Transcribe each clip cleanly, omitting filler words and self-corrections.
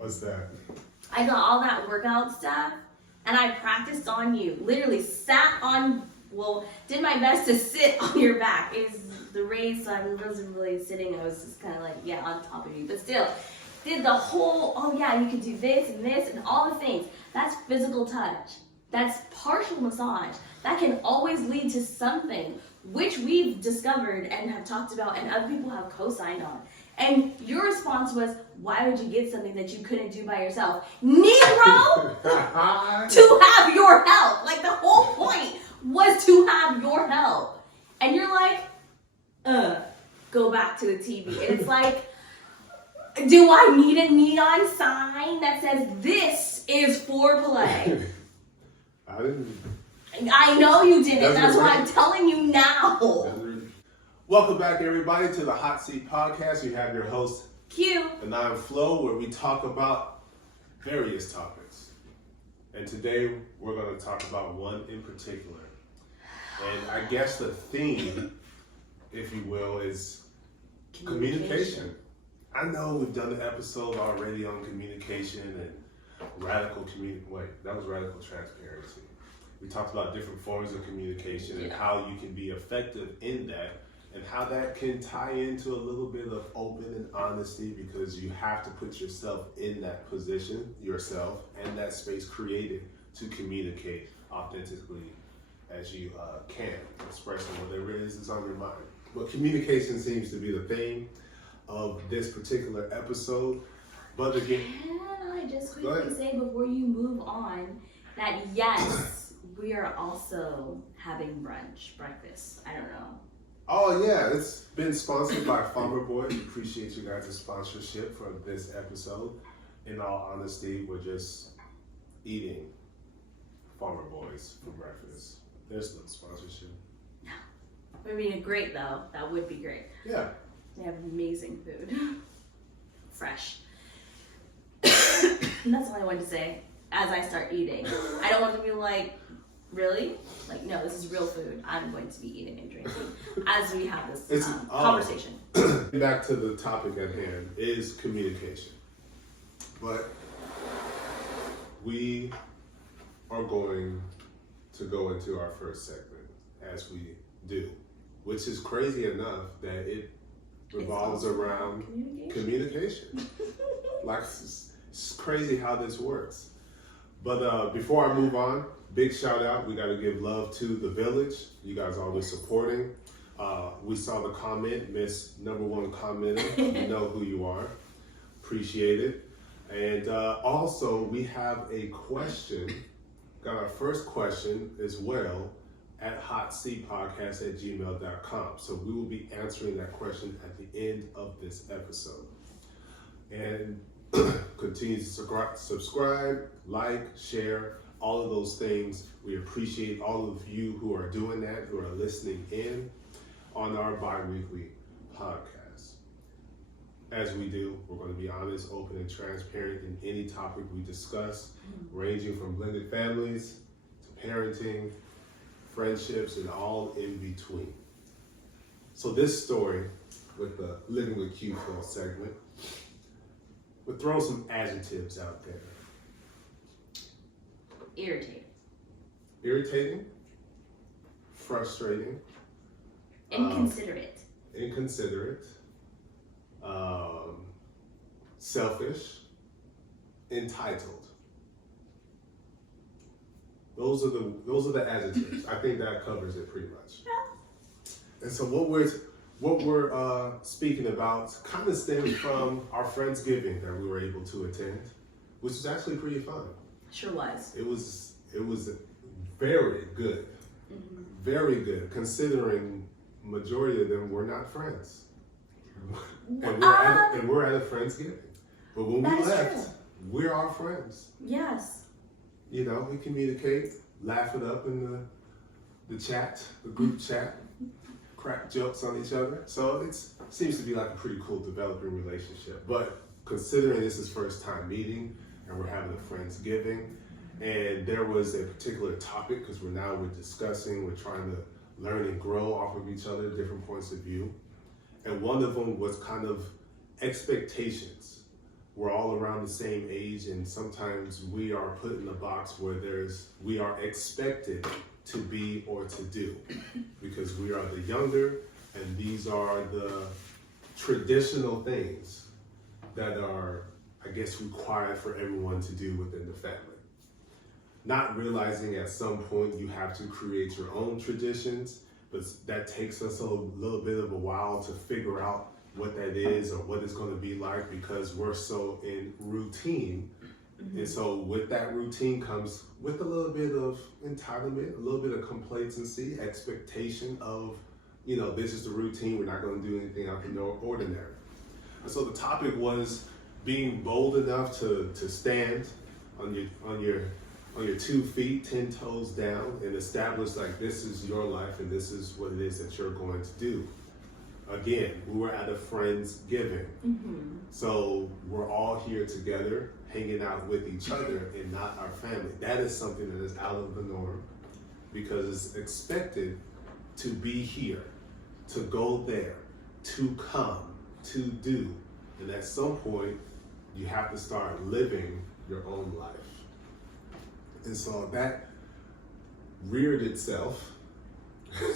What's that? I got all that workout stuff and I practiced on you. Literally did my best to sit on your back. It was the race, so I wasn't really sitting. I was just kind of like, on top of you. But still, did the whole, you can do this and all the things. That's physical touch. That's partial massage. That can always lead to something, which we've discovered and have talked about and other people have co-signed on. And your response was, why would you get something that you couldn't do by yourself? Negro! To have your help. Like, the whole point was to have your help. And you're like, go back to the TV. And it's like, do I need a neon sign that says, this is foreplay? I didn't. I know you didn't. That's why I'm telling you now. Welcome back, everybody, to the Hot Seat Podcast. You have your host, Q. And I'm Flo, where we talk about various topics. And today, we're going to talk about one in particular. And I guess the theme, if you will, is communication. I know we've done an episode already on communication and radical transparency. We talked about different forms of communication and how you can be effective in that and how that can tie into a little bit of open and honesty, because you have to put yourself in that position, yourself, and that space created to communicate authentically as you can, expressing whatever it is on your mind. But communication seems to be the theme of this particular episode. But again, can I just quickly say before you move on that yes, we are also having breakfast. I don't know. Oh yeah, it's been sponsored by Farmer Boys. We appreciate you guys' sponsorship for this episode. In all honesty, we're just eating Farmer Boys for breakfast. There's no sponsorship. No. I mean, great though. That would be great. Yeah. They have amazing food. Fresh. And that's all I wanted to say as I start eating. I don't want to be like, really? Like, no, this is real food. I'm going to be eating and drinking as we have this conversation. Back to the topic at hand is communication. But we are going to go into our first segment, as we do, which is crazy enough that it revolves around communication. Like, it's crazy how this works. But before I move on, big shout out. We got to give love to the village. You guys always supporting. We saw the comment, Miss Number One Commenter. You know who you are. Appreciate it. And also, we have a question. Got our first question as well at hotcpodcast@gmail.com. So we will be answering that question at the end of this episode. And continue to subscribe, like, share, all of those things. We appreciate all of you who are doing that, who are listening in on our bi-weekly podcast. As we do, we're going to be honest, open, and transparent in any topic we discuss, ranging from blended families to parenting, friendships, and all in between. So this story with the Living with Q Flo segment, we'll throw some adjectives out there. Irritating, frustrating, inconsiderate, selfish, entitled. Those are the adjectives. I think that covers it pretty much. And so what we're speaking about kind of stemmed from our Friendsgiving that we were able to attend, which was actually pretty fun. Sure was. It was very good. Mm-hmm. Very good, considering majority of them were not friends. And we're at a Friendsgiving. But when we left, we're our friends. Yes. You know, we communicate, laugh it up in the chat, the group chat, crack jokes on each other. So it seems to be like a pretty cool developing relationship. But considering this is first time meeting and we're having a Friendsgiving, and there was a particular topic, because we're discussing, we're trying to learn and grow off of each other, different points of view. And one of them was kind of expectations we're all around the same age, and sometimes we are put in a box where we are expected to be or to do, because we are the younger, and these are the traditional things that are, I guess, required for everyone to do within the family. Not realizing at some point you have to create your own traditions, but that takes us a little bit of a while to figure out what that is or what it's going to be like, because we're so in routine. And so with that routine comes with a little bit of entitlement, a little bit of complacency, expectation of, this is the routine, we're not going to do anything out of the ordinary. And so the topic was being bold enough to stand on your 2 feet, 10 toes down, and establish like this is your life and this is what it is that you're going to do. Again, we were at a friend's giving. So we're all here together, hanging out with each other and not our family. That is something that is out of the norm, because it's expected to be here, to go there, to come, to do. And at some point, you have to start living your own life. And so that reared itself.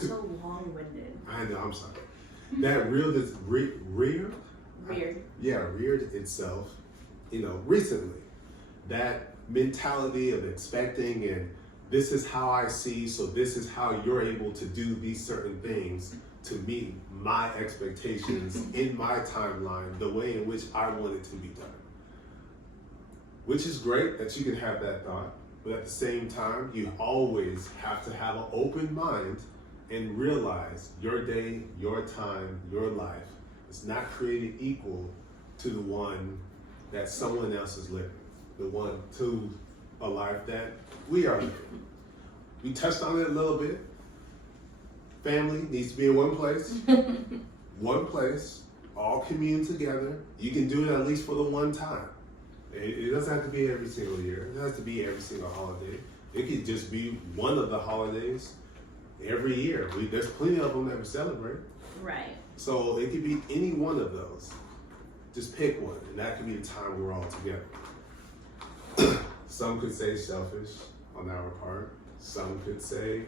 So long-winded. I know, I'm sorry. That reared itself, recently. That mentality of expecting, and this is how I see, so this is how you're able to do these certain things to meet my expectations in my timeline, the way in which I want it to be done. Which is great that you can have that thought, but at the same time, you always have to have an open mind and realize your day, your time, your life is not created equal to the one that someone else is living, to a life that we are living. We touched on it a little bit. Family needs to be in one place, all commune together. You can do it at least for the one time. It doesn't have to be every single year. It has to be every single holiday. It could just be one of the holidays every year. There's plenty of them that we celebrate. Right. So it could be any one of those. Just pick one, and that could be the time we're all together. Some could say selfish on our part. Some could say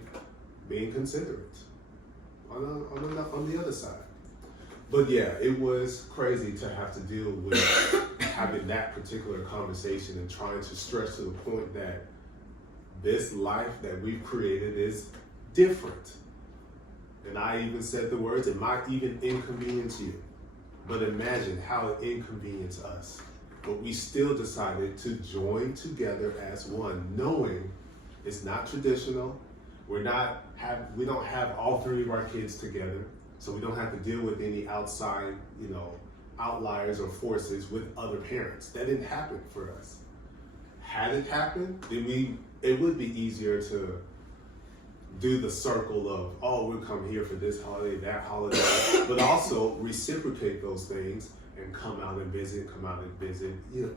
being considerate on the other side. But yeah, it was crazy to have to deal with having that particular conversation and trying to stress to the point that this life that we've created is different. And I even said the words, it might even inconvenience you. But imagine how it inconvenienced us. But we still decided to join together as one, knowing it's not traditional. We don't have all 3 of our kids together, so we don't have to deal with any outside, outliers or forces with other parents. That didn't happen for us. Had it happened, then it would be easier to do the circle of, we'll come here for this holiday, that holiday, but also reciprocate those things and come out and visit,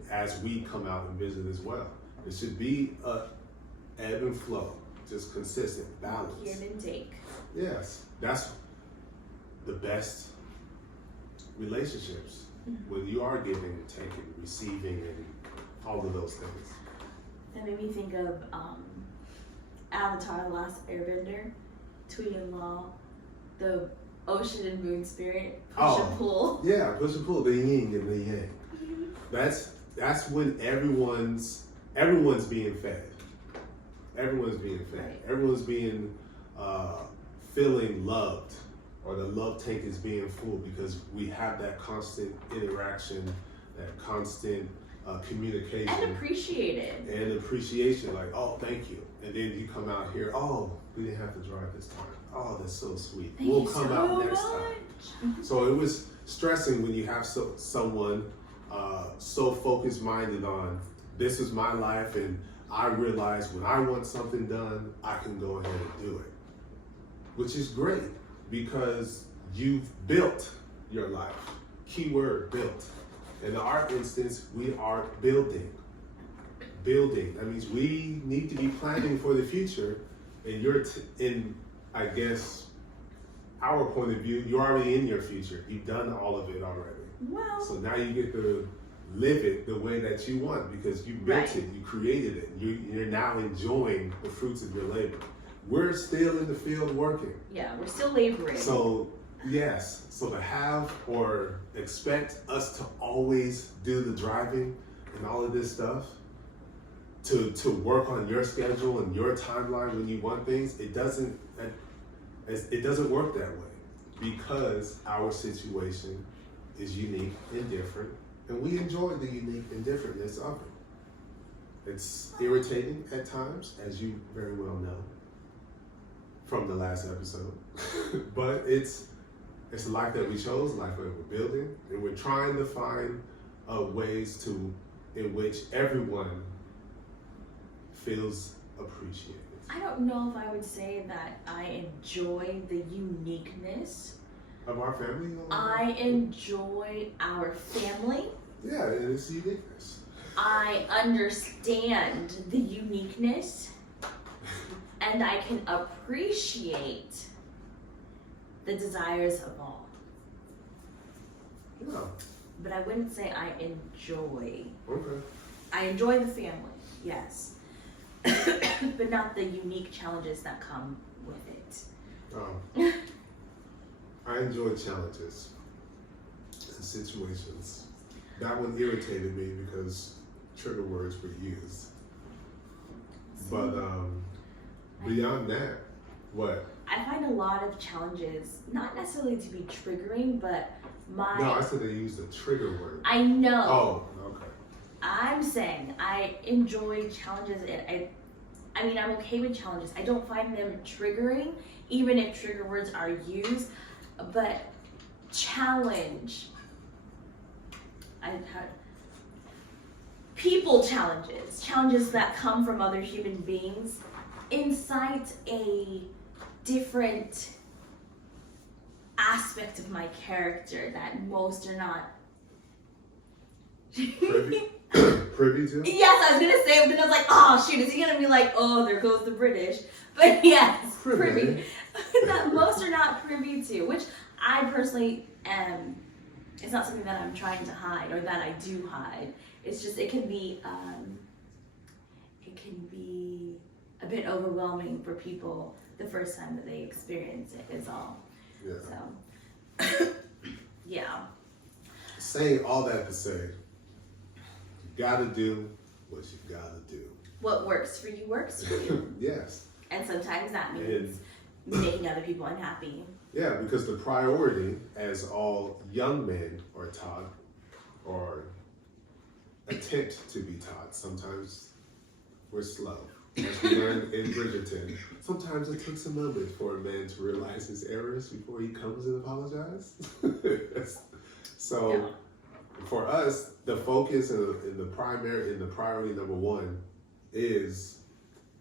as we come out and visit as well. It should be a ebb and flow, just consistent, balance. Give and take. Yes, that's the best relationships, when you are giving and taking, receiving, and all of those things. That made me think of Avatar: The Last Airbender, Tweet and Law, the ocean and moon spirit, push and pull. Yeah, push and pull, the yin and the yang. That's when everyone's being fed. Everyone's being fed. Right. Everyone's being feeling loved, or the love tank is being full, because we have that constant interaction, that constant communication. And appreciated. And appreciation, like, thank you. And then you come out here, we didn't have to drive this time. That's so sweet. We'll come out next time. So it was stressing when you have someone so focused minded on, this is my life, and I realize when I want something done, I can go ahead and do it. Which is great, because you've built your life. Keyword, built. In our instance, we are building. That means we need to be planning for the future, and you're in, I guess, our point of view, you're already in your future. You've done all of it already. Well, So now you get to, live it the way that you want because you built it, you created it, you're now enjoying the fruits of your labor. We're still in the field working. Yeah, we're still laboring. So, yes, so to have or expect us to always do the driving and all of this stuff, to work on your schedule and your timeline when you want things, it doesn't work that way because our situation is unique and different, and we enjoy the unique and differentness of it. It's irritating at times, as you very well know from the last episode, but it's a life that we chose, life that we're building, and we're trying to find ways in which everyone feels appreciated. I don't know if I would say that I enjoy the uniqueness Of our family? I enjoy our family. Yeah, and it's uniqueness. I understand the uniqueness and I can appreciate the desires of all. Yeah. But I wouldn't say I enjoy. Okay. I enjoy the family, yes. But not the unique challenges that come with it. Oh. I enjoy challenges and situations. That one irritated me because trigger words were used. But beyond that, what? I find a lot of challenges, not necessarily to be triggering, but No, I said they used a trigger word. I know. Oh, okay. I'm saying I enjoy challenges. I mean, I'm okay with challenges. I don't find them triggering, even if trigger words are used. But challenge, people challenges that come from other human beings, incite a different aspect of my character that most are not privy to? Yes, I was gonna say it, but then I was like, oh shoot, is he gonna be like, oh, there goes the British? But yes, privy. That most are not privy to, which I personally am. It's not something that I'm trying to hide or that I do hide. It's just it can be a bit overwhelming for people the first time that they experience it. Is all. Yeah. So yeah. Saying all that to say, you gotta do what you gotta do. What works for you works for you. Yes. And sometimes that means making other people unhappy. Yeah, because the priority, as all young men are taught, or attempt to be taught, sometimes we're slow. As we learned in Bridgerton, sometimes it takes a moment for a man to realize his errors before he comes and apologizes. So, yeah. For us, the focus in the priority number one is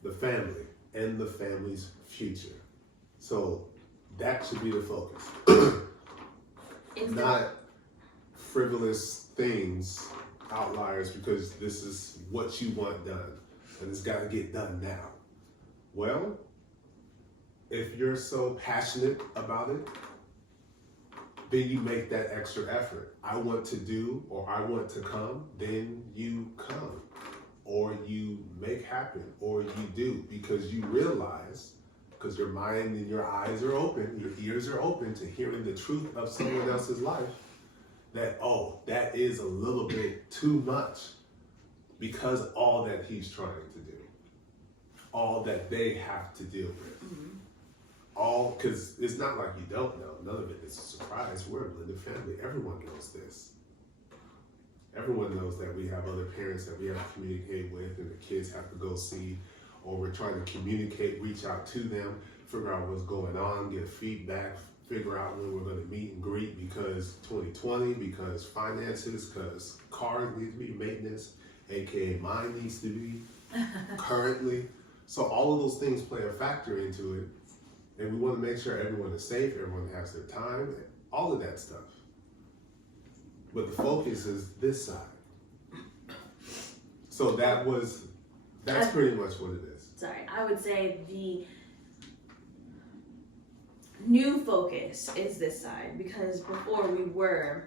the family and the family's future. So that should be the focus. Not frivolous things, outliers, because this is what you want done and it's got to get done now. Well, if you're so passionate about it, then you make that extra effort. I want to do, or I want to come, then you come, or you make happen, or you do, because you realize, because your mind and your eyes are open, your ears are open to hearing the truth of someone else's life, that, oh, that is a little bit too much, because all that he's trying to do, all that they have to deal with. Mm-hmm. All, because it's not like you don't know. None of it is a surprise. We're a blended family. Everyone knows this. Everyone knows that we have other parents that we have to communicate with and the kids have to go see, or we're trying to communicate, reach out to them, figure out what's going on, get feedback, figure out when we're going to meet and greet because 2020, because finances, because cars need to be maintenance, aka mine needs to be currently. So all of those things play a factor into it. And we want to make sure everyone is safe, everyone has their time, all of that stuff. But the focus is this side. So that's pretty much what it is. Sorry, I would say the new focus is this side, because before we were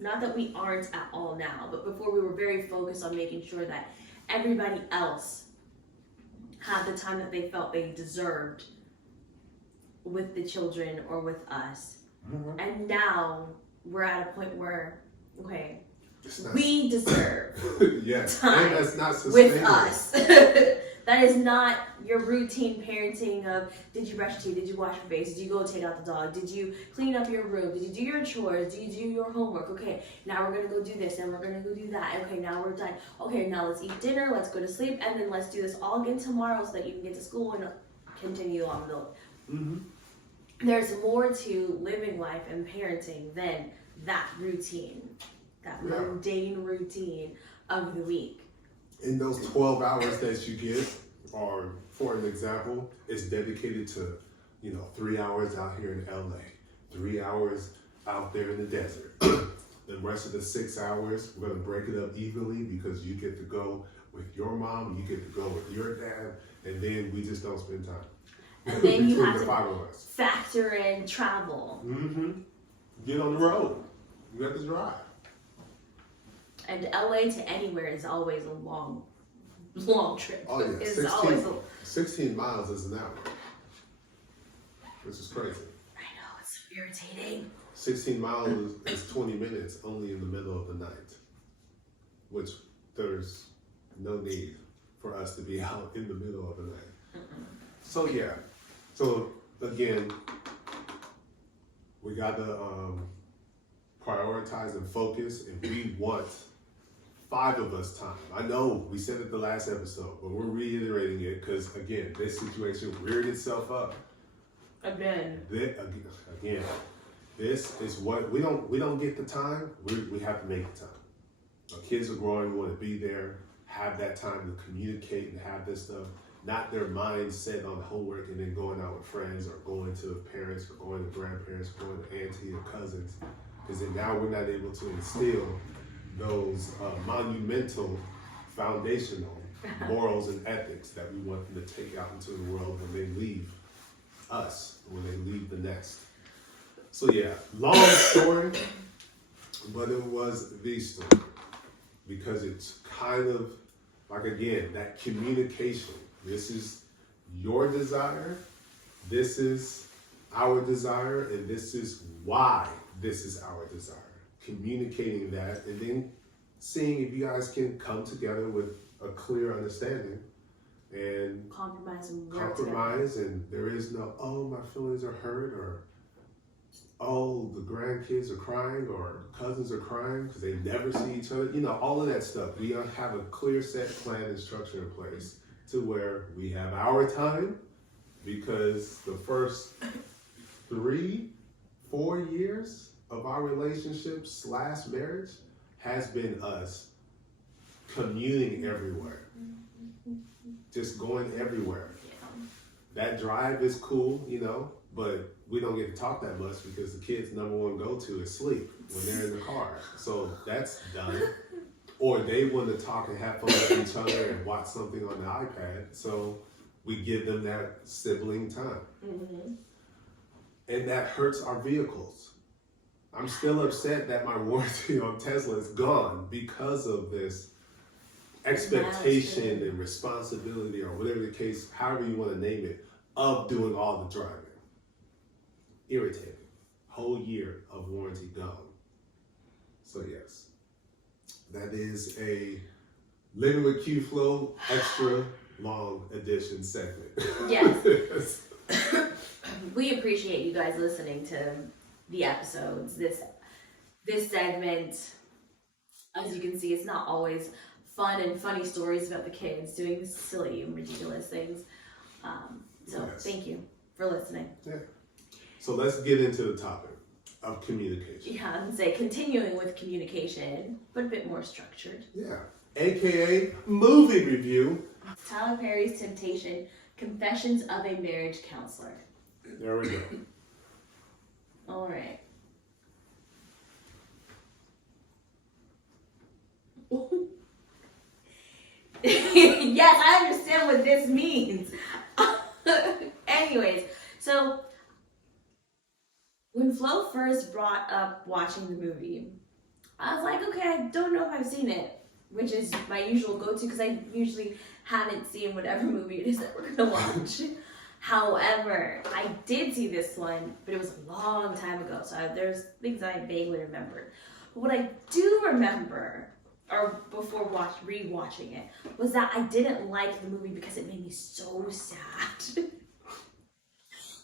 Not that we aren't at all now, but before we were very focused on making sure that everybody else had the time that they felt they deserved with the children or with us. Mm-hmm. And now we're at a point where, okay, we deserve yes, time and that's not with us. That is not your routine parenting of, did you brush your teeth? Did you wash your face? Did you go take out the dog? Did you clean up your room? Did you do your chores? Did you do your homework? Okay, now we're going to go do this and we're going to go do that. Okay, now we're done. Okay, now let's eat dinner. Let's go to sleep. And then let's do this all again tomorrow so that you can get to school and continue on the... Mm-hmm. There's more to living life and parenting than that routine, that mundane routine of the week. In those 12 hours that you get, or for an example, it's dedicated to, 3 hours out here in LA, 3 hours out there in the desert. The rest of the 6 hours, we're gonna break it up evenly because you get to go with your mom, you get to go with your dad, and then we just don't spend time. And then you have the to 5 of us. factor in travel. Mm-hmm. Get on the road. You have to drive. And LA to anywhere is always a long trip. Oh yeah, It's 16, always 16 miles is an hour. Which is crazy. I know, it's irritating. 16 miles is 20 minutes only in the middle of the night. Which there's no need for us to be out in the middle of the night. Mm-mm. So yeah. So again, we got to prioritize and focus, and we want 5 of us time. I know we said it the last episode, but we're reiterating it because again, this situation reared itself up. Again. Again, this is what we don't get the time. We have to make the time. Our kids are growing. We want to be there, have that time to communicate and have this stuff. Not their minds set on homework and then going out with friends or going to parents or going to grandparents or going to auntie or cousins. Because then now we're not able to instill those monumental, foundational morals and ethics that we want them to take out into the world when they leave us, when they leave the nest. So yeah, long story, but it was the story. Because it's kind of like, again, that communication. This is your desire, this is our desire, and this is why this is our desire. Communicating that, and then seeing if you guys can come together with a clear understanding and Compromise, and there is no, oh, my feelings are hurt, or oh, the grandkids are crying, or cousins are crying because they never see each other. All of that stuff. We have a clear set plan and structure in place to where we have our time, because the first 3-4 years of our relationship / marriage has been us commuting everywhere. Just going everywhere. Yeah. That drive is cool, but we don't get to talk that much because the kids' number one go-to is sleep when they're in the car. So that's done. Or they want to talk and have fun with each other and watch something on the iPad. So we give them that sibling time. Mm-hmm. And that hurts our vehicles. I'm still upset that my warranty on Tesla is gone because of this expectation and responsibility, or whatever the case, however you want to name it, of doing all the driving. Irritating. Whole year of warranty gone. So yes, that is a Living with Q Flo extra long edition segment. Yes. We appreciate you guys listening to the episodes. This segment, as you can see, it's not always fun and funny stories about the kids doing silly and ridiculous things. So yes. Thank you for listening. Yeah. So let's get into the topic of communication. Yeah, and say continuing with communication, but a bit more structured. Yeah. AKA movie review. Tyler Perry's Temptation, Confessions of a Marriage Counselor. There we go. All right. Yes, I understand what this means. Anyways, so when Flo first brought up watching the movie, I was like, okay, I don't know if I've seen it, which is my usual go-to because I usually haven't seen whatever movie it is that we're gonna watch. However, I did see this one, but it was a long time ago, so there's things I vaguely remembered. But what I do remember, or before rewatching it, was that I didn't like the movie because it made me so sad.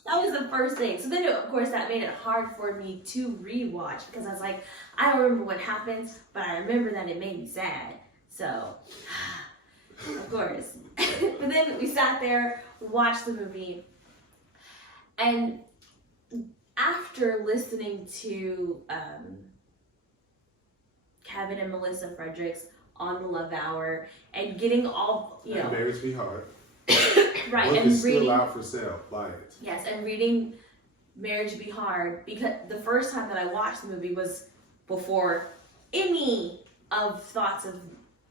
That was the first thing. So then, of course, that made it hard for me to rewatch because I was like, I don't remember what happens, but I remember that it made me sad. So, of course. But then we sat there, watched the movie, and after listening to Kevin and Melissa Fredericks on the Love Hour and getting all, you know, Marriage Be Hard. Right, Book and is reading, still out for sale. Buy it. yes, and reading Marriage Be Hard, because the first time that I watched the movie was before any of thoughts of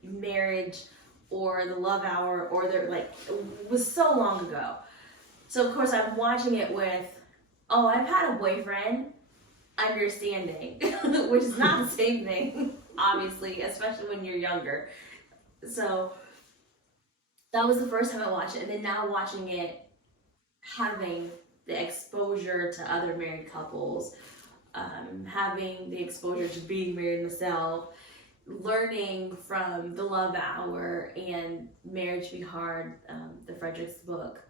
marriage or the Love Hour or their, like, it was so long ago. So of course I'm watching it with, oh, I've had a boyfriend, understanding, which is not the same thing, obviously, especially when you're younger. So that was the first time I watched it, and then now watching it, having the exposure to other married couples, having the exposure to being married myself, learning from the Love Hour and Marriage Be Hard, the Fredericks book.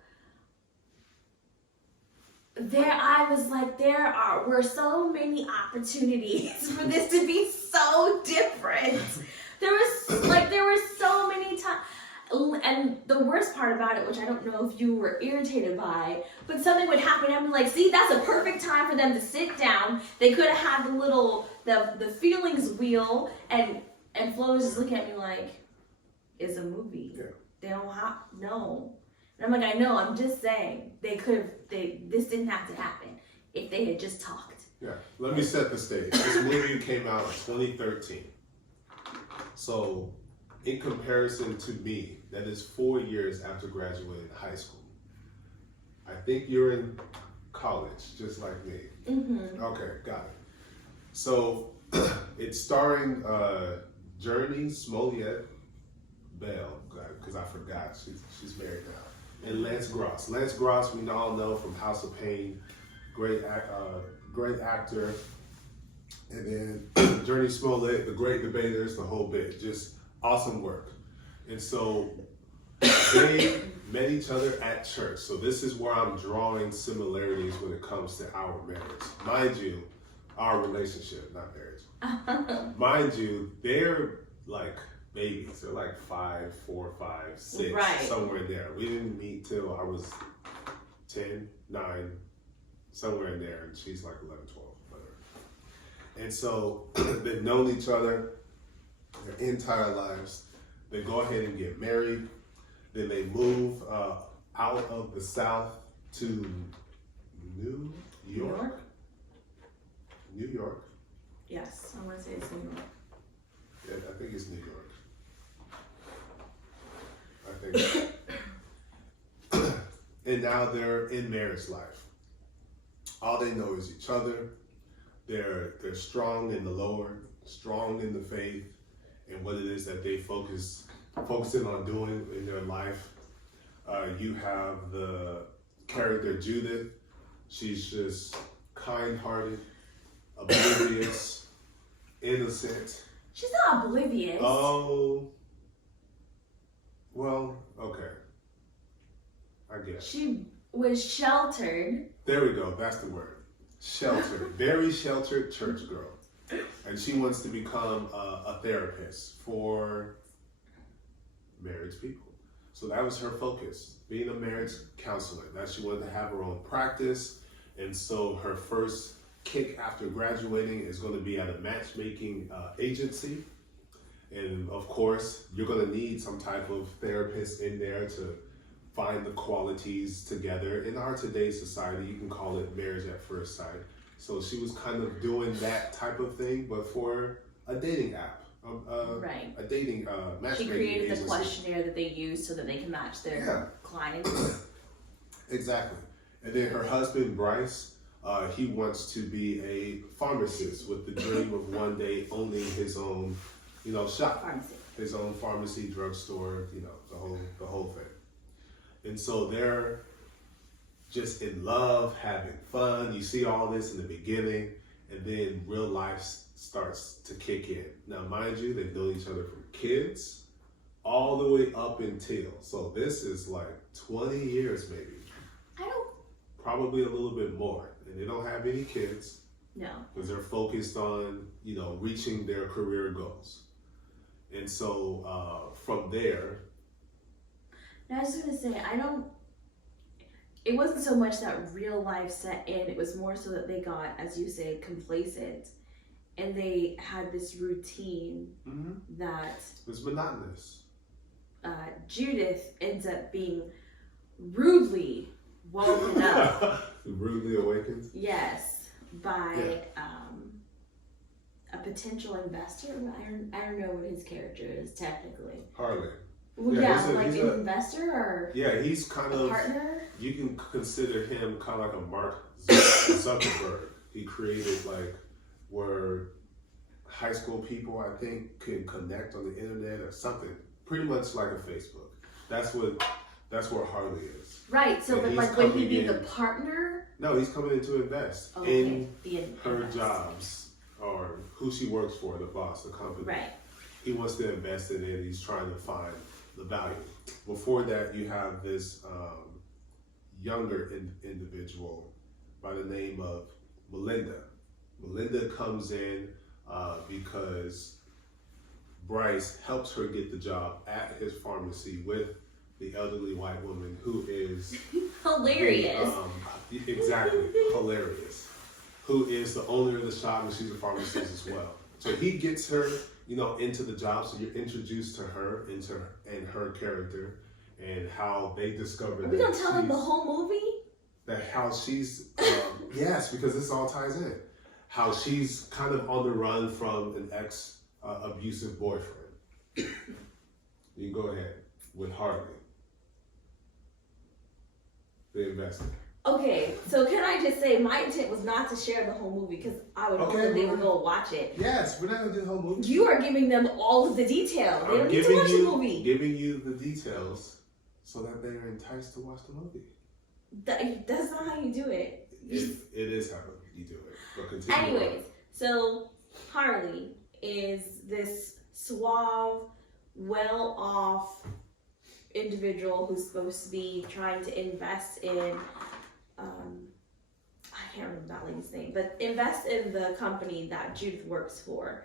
I was like, were so many opportunities for this to be so different. There were so many times. And the worst part about it, which I don't know if you were irritated by, but something would happen and I'm like, see, that's a perfect time for them to sit down. They could have had the feelings wheel, and Flo was just looking at me like, it's a movie. Yeah. They don't have, no. And I'm like, I know, I'm just saying, this didn't have to happen if they had just talked. Yeah, let me set the stage. This movie came out in 2013. So, in comparison to me, that is 4 years after graduating high school. I think you're in college, just like me. Mm-hmm. Okay, got it. So, it's starring Journey Smollett Bell, because I forgot, she's married now. And Lance Gross. Lance Gross, we all know from House of Pain, great actor. And then Journey Smollett, the Great Debaters, the whole bit, just awesome work. And so they met each other at church. So this is where I'm drawing similarities when it comes to our marriage. Mind you, our relationship, not marriage. Mind you, they're like babies. They're like 5, 4, 5, 6, right, somewhere there. We didn't meet till I was 10, 9, somewhere in there, and she's like 11, 12, whatever. And so they've known each other their entire lives. They go ahead and get married. Then they move out of the South to New York. New York. Yes, I want to say it's New York. Yeah, I think it's New York. I think. And now they're in marriage life. All they know is each other. They're strong in the Lord, strong in the faith, and what it is that they focusing on doing in their life. You have the character Judith. She's just kind-hearted, oblivious, innocent. She's not oblivious. Oh, well, okay. I guess. She was sheltered. There we go. That's the word. Sheltered. Very sheltered church girl. And she wants to become a therapist for married people. So that was her focus, being a marriage counselor. That she wanted to have her own practice. And so her first kick after graduating is going to be at a matchmaking agency. And of course, you're going to need some type of therapist in there to find the qualities together. In our today's society, you can call it marriage at first sight. So she was kind of doing that type of thing, but for a dating app. Right. A dating matchmaking She created agency. the questionnaire that they use so that they can match their clients. Exactly. And then her husband, Bryce, He wants to be a pharmacist with the dream of one day owning his own, shop, his own pharmacy, drugstore, the whole thing. And so they're just in love, having fun. You see all this in the beginning, and then real life starts to kick in. Now, mind you, they've known each other from kids all the way up until, so this is like 20 years maybe. Probably a little bit more. And they don't have any kids. No. Because they're focused on, reaching their career goals. And so from there. Now, I was going to say, it wasn't so much that real life set in, it was more so that they got, as you say, complacent. And they had this routine that was monotonous. Judith ends up being rudely woken up. Rudely awakened? Yes, by a potential investor. I don't know what his character is technically. Harley. Well, he's an investor or he's kind a of partner. You can consider him kind of like a Mark Zuckerberg. He created where high school people, I think, can connect on the internet or something. Pretty much like a Facebook. That's where Harley is. Right. So, but would he be the partner? No, he's coming in to invest in her jobs or who she works for, the boss, the company. Right. He wants to invest in it. He's trying to find the value. Before that, you have this younger individual by the name of Melinda. Melinda comes in because Bryce helps her get the job at his pharmacy with the elderly white woman who is hilarious. Exactly, hilarious. Who is the owner of the shop, and she's a pharmacist as well. So he gets her, into the job. So you're introduced to her, and her character, and how they discover. Are we gonna tell them the whole movie? That how she's yes, because this all ties in. How she's kind of on the run from an abusive boyfriend. You can go ahead with Harley, the investor. Okay, so can I just say my intent was not to share the whole movie because I would hope that they would go watch it. Yes, we're not gonna do the whole movie. You are giving them all of the detail. They don't need to watch the movie. Giving you the details so that they are enticed to watch the movie. That's not how you do it. It is how you do it. But continue. Anyways, so Harley is this suave, well-off individual who's supposed to be trying to invest in, I can't remember that lady's name, but invest in the company that Judith works for.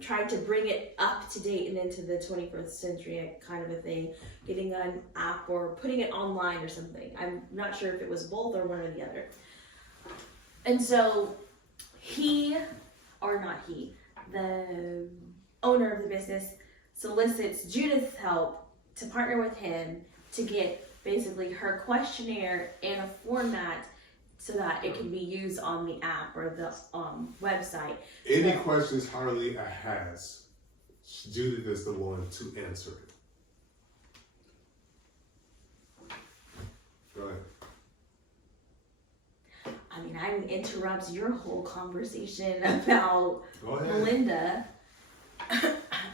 Trying to bring it up to date and into the 21st century kind of a thing, getting an app or putting it online or something. I'm not sure if it was both or one or the other. And so the owner of the business solicits Judith's help to partner with him to get basically her questionnaire in a format so that it can be used on the app or the website. Any questions Harley has, Judith is the one to answer it. Go ahead. I mean, I would interrupt your whole conversation about Melinda.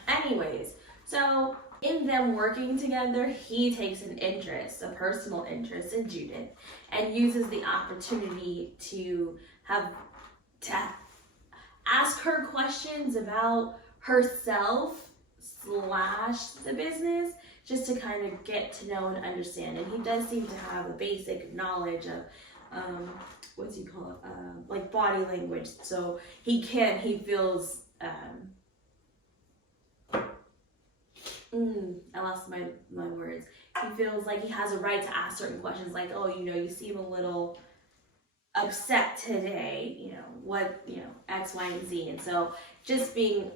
Anyways, so in them working together, he takes an interest, a personal interest in Judith, and uses the opportunity to ask her questions about herself / the business, just to kind of get to know and understand. And he does seem to have a basic knowledge of like body language. So he feels I lost my words. He feels like he has a right to ask certain questions, like, oh, you seem a little upset today, X, Y, and Z. And so just being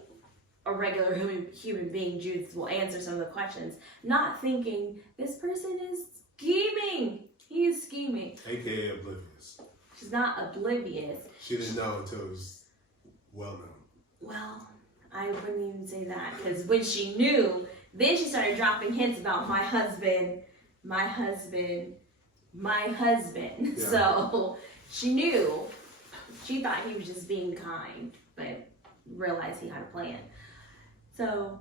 a regular human being, Judith will answer some of the questions, not thinking this person is scheming. He is scheming. AKA oblivious. She's not oblivious. She didn't know until it was well known. Well, I wouldn't even say that, because when she knew, then she started dropping hints about my husband. Yeah. So she knew, she thought he was just being kind, but realized he had a plan. So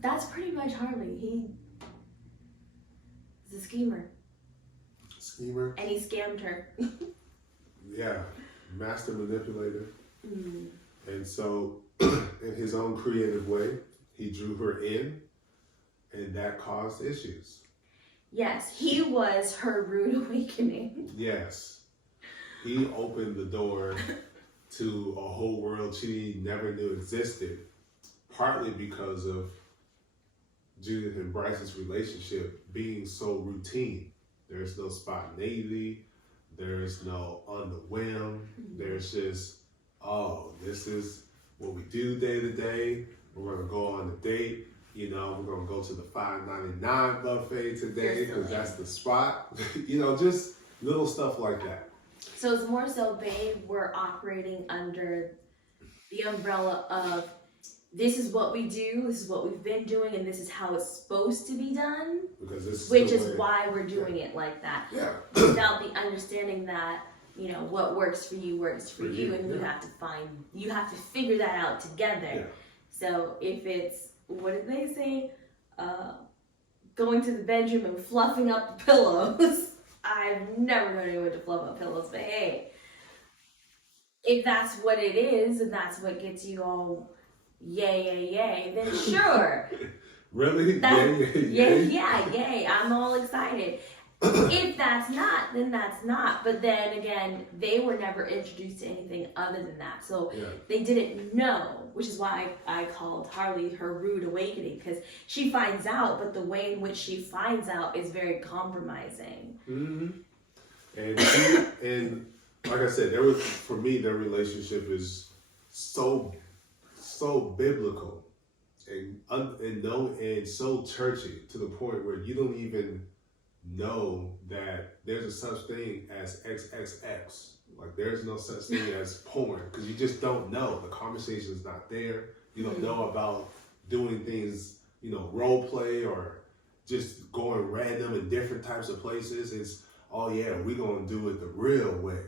that's pretty much Harley. He's a schemer. Schemer. And he scammed her. Yeah, master manipulator. Mm. And so, in his own creative way, he drew her in, and that caused issues. Yes, he was her rude awakening. Yes. He opened the door to a whole world she never knew existed, partly because of Judith and Bryce's relationship being so routine. There's no spontaneity, there's no on the whim, there's just, oh, this is what we do day to day. We're gonna go on a date. You know, we're gonna go to the $5.99 buffet today because that's the spot. You know, just little stuff like that. So it's more so they were operating under the umbrella of this is what we do, this is what we've been doing, and this is how it's supposed to be done. Because this which is why we're doing it like that. Yeah. Without the understanding that, you know, what works for you works for you, and you have to figure that out together. Yeah. So if it's, what did they say? Going to the bedroom and fluffing up the pillows. I've never known anyone to fluff up pillows, but hey, if that's what it is, and that's what gets you all yay, then sure. Really? Yay, I'm all excited. If that's not, then that's not. But then again, they were never introduced to anything other than that. So they didn't know, which is why I called Harley her rude awakening, because she finds out, but the way in which she finds out is very compromising. Mm-hmm. And like I said, for me, their relationship is so biblical and so churchy to the point where you don't even know that there's a such thing as XXX. Like there's no such thing as porn because you just don't know. The conversation is not there. You don't know about doing things, you know, role play or just going random in different types of places. It's, oh yeah, we're gonna do it the real way.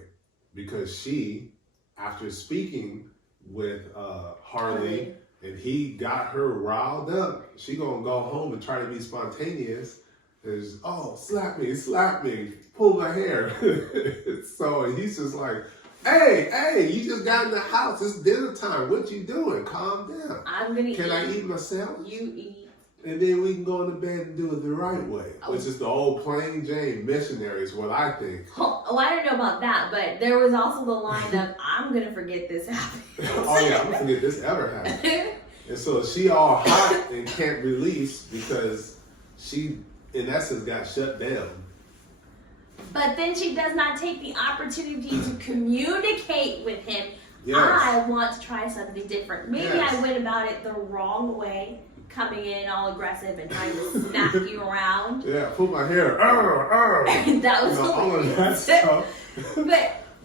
Because she, after speaking with Harley, and he got her riled up, she gonna go home and try to be spontaneous. Is, oh, slap me, pull my hair. So he's just like, hey, you just got in the house. It's dinner time. What you doing? Calm down. Can I eat myself? You eat. And then we can go into bed and do it the right way. Which is the old plain Jane missionary is what I think. Oh, I don't know about that, but there was also the line of, I'm going to forget this happened. Oh yeah, I'm going to forget this ever happened. And so she all hot and can't release because she, in essence, got shut down. But then she does not take the opportunity to communicate with him. Yes. I want to try something different. Maybe I went about it the wrong way, coming in all aggressive and trying to smack you around. Yeah, pull my hair. That was all of that stuff.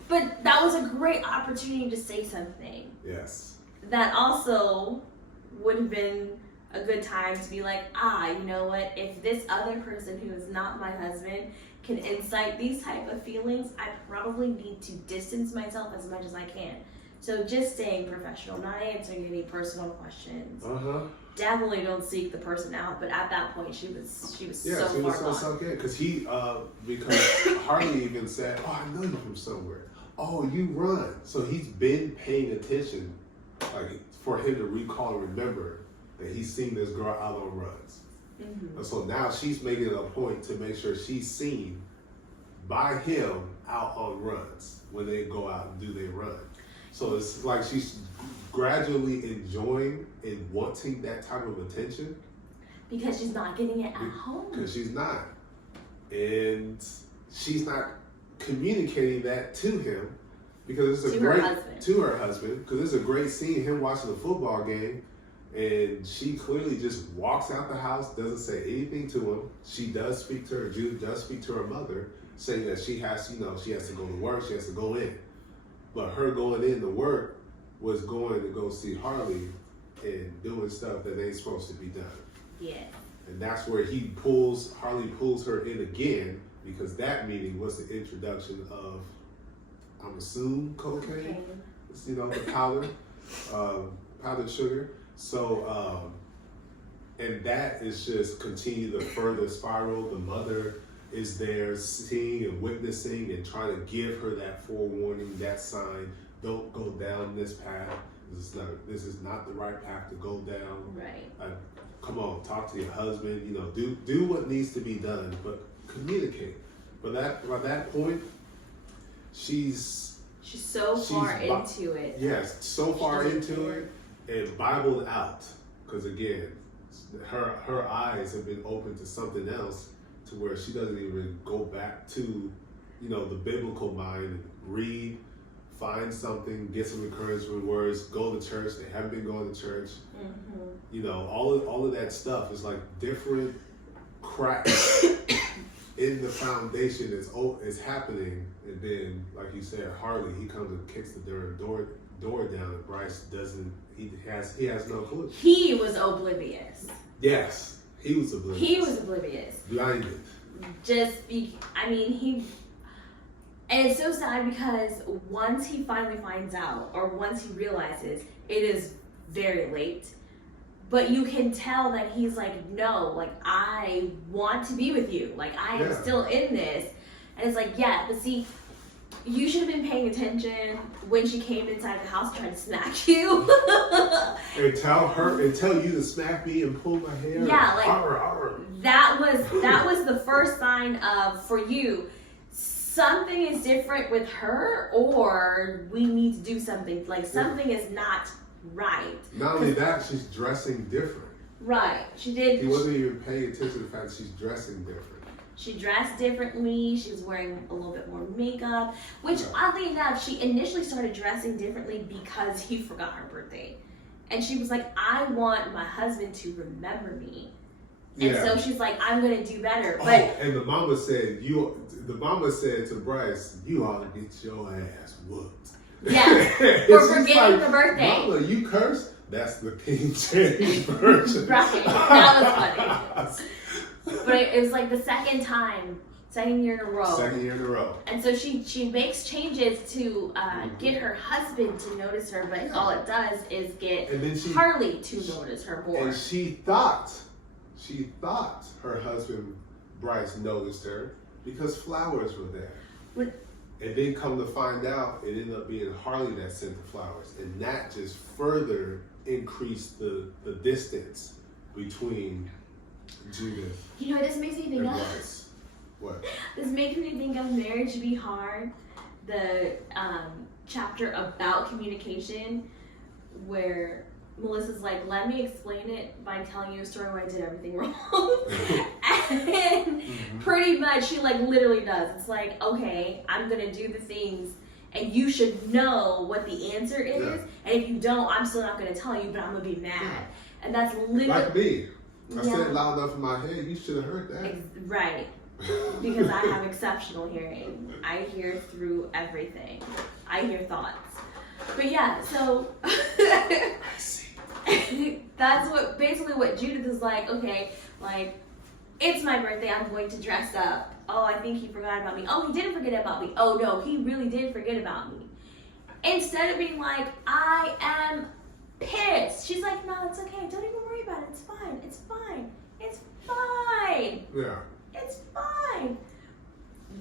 But that was a great opportunity to say something. Yes. That also would have been a good time to be like, you know what? If this other person who is not my husband can incite these type of feelings, I probably need to distance myself as much as I can. So just staying professional, not answering any personal questions. Definitely don't seek the person out. But at that point, she was so far gone. So good because because Harley even said, "Oh, I know you from somewhere. Oh, you run." So he's been paying attention, like for him to recall and remember that he's seen this girl out on runs. And so now she's making it a point to make sure she's seen by him out on runs when they go out and do their run. So it's like she's gradually enjoying and wanting that type of attention. Because she's not getting it at home. Because she's not. And she's not communicating that to him because it's to her husband. Because it's a great scene, him watching the football game. And she clearly just walks out the house, doesn't say anything to him. She does speak to her, Judith does speak to her mother, saying that she has to go to work, she has to go in. But her going in to work was going to go see Harley and doing stuff that ain't supposed to be done. Yeah. And that's where Harley pulls her in again because that meeting was the introduction of, I'm assuming, cocaine. It's, you know, the powdered sugar. So, and that is just continue to further spiral. The mother is there seeing and witnessing and trying to give her that forewarning, that sign. Don't go down this path. This is not the right path to go down. Right. Come on, talk to your husband. You know, do what needs to be done, but communicate. But by that point, she's so far into it. Yes, so far into it and Bibled out. Because again, her eyes have been opened to something else, to where she doesn't even go back to, you know, the biblical mind and read, find something, get some encouragement words, go to church. They haven't been going to church. Mm-hmm. You know, all of that stuff is like different cracks in the foundation is happening. And then, like you said, Harley, he comes and kicks the door down, and Bryce doesn't. He has no clue. He was oblivious. Yes, he was oblivious. He was oblivious. Blinded. And it's so sad because once he finally finds out, or once he realizes, it is very late. But you can tell that he's like, no, like, I want to be with you. Like, I am still in this. And it's like, yeah, but see, you should have been paying attention when she came inside the house trying to smack you. and tell you to smack me and pull my hair. Yeah, like, arr. that was the first sign of, for you, something is different with her, or we need to do something. Like, something is not right. Not only that, she's dressing different. Right. She did. He wasn't even paying attention to the fact that she's dressing different. She dressed differently. She was wearing a little bit more makeup, which oddly enough, she initially started dressing differently because he forgot her birthday. And she was like, I want my husband to remember me. And so she's like, I'm going to do better. But and the mama said to Bryce, you ought to get your ass whooped. Yeah, for forgetting the birthday. Mama, you cursed? That's the King James Version. Right, that was funny. But it was like the second year in a row. Second year in a row. And so she makes changes to get her husband to notice her, but all it does is get Harley to notice her more. And she thought her husband Bryce noticed her because flowers were there. And then come to find out, it ended up being Harley that sent the flowers. And that just further increased the distance between Judith. You know what this makes me think of? Bryce. What? This makes me think of Marriage Be Hard, the chapter about communication, where Melissa's like, let me explain it by telling you a story where I did everything wrong. And pretty much she like literally does. It's like, okay, I'm gonna do the things and you should know what the answer is. Yeah. And if you don't, I'm still not gonna tell you, but I'm gonna be mad. Yeah. And that's literally like me. I said it loud enough in my head, you should have heard that. Right. Because I have exceptional hearing. I hear through everything. I hear thoughts. But yeah, so I see. That's basically what Judith is like, okay, like, it's my birthday, I'm going to dress up. Oh, I think he forgot about me. Oh, he didn't forget about me. Oh no, he really did forget about me. Instead of being like, I am pissed. She's like, no, it's okay. Don't even worry about it. It's fine. It's fine. It's fine. Yeah. It's fine.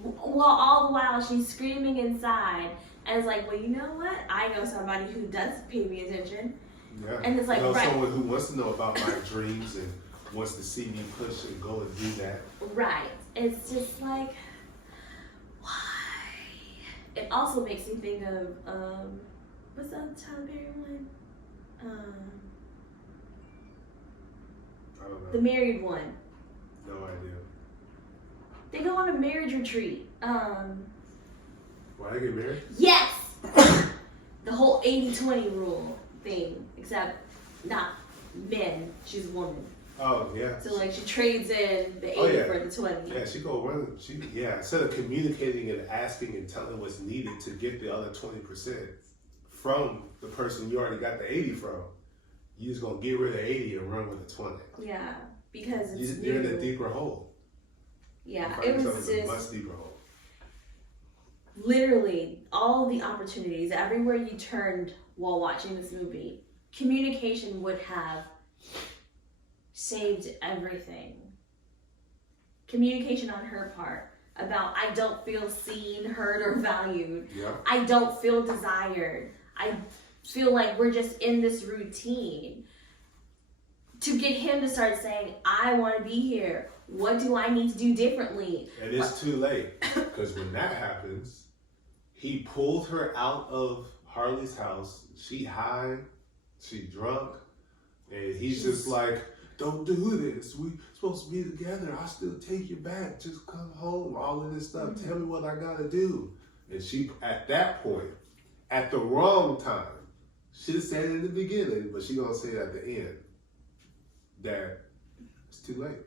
Well, all the while she's screaming inside. And it's like, well, you know what? I know somebody who does pay me attention. Yeah. And it's like, someone who wants to know about my dreams and wants to see me push and go and do that. Right. It's just like, why? It also makes me think of, what's the other Tyler Perry one? I don't know. The married one. No idea. They go on a marriage retreat. Why I get married? Yes! The whole 80-20 rule thing, except not men, she's a woman. Oh, yeah. So, like, she trades in the 80 for the 20. Yeah, she go run. Instead of communicating and asking and telling what's needed to get the other 20% from the person you already got the 80 from, you just gonna get rid of 80 and run with the 20. Yeah, because it's you're in a deeper hole. Yeah, find it was yourself in a just much deeper hole. literally all the opportunities, everywhere you turned while watching this movie, communication would have saved everything. Communication on her part about I don't feel seen, heard, or valued. Yeah. I don't feel desired. I feel like we're just in this routine. To get him to start saying, I want to be here. What do I need to do differently? And it's too late, because when that happens, he pulled her out of Harley's house. She high, she drunk, and he's just like, don't do this. We supposed to be together. I still take you back. Just come home. All of this stuff. Tell me what I gotta do. And she, at that point, at the wrong time, should have said it in the beginning, but she gonna say it at the end. That it's too late.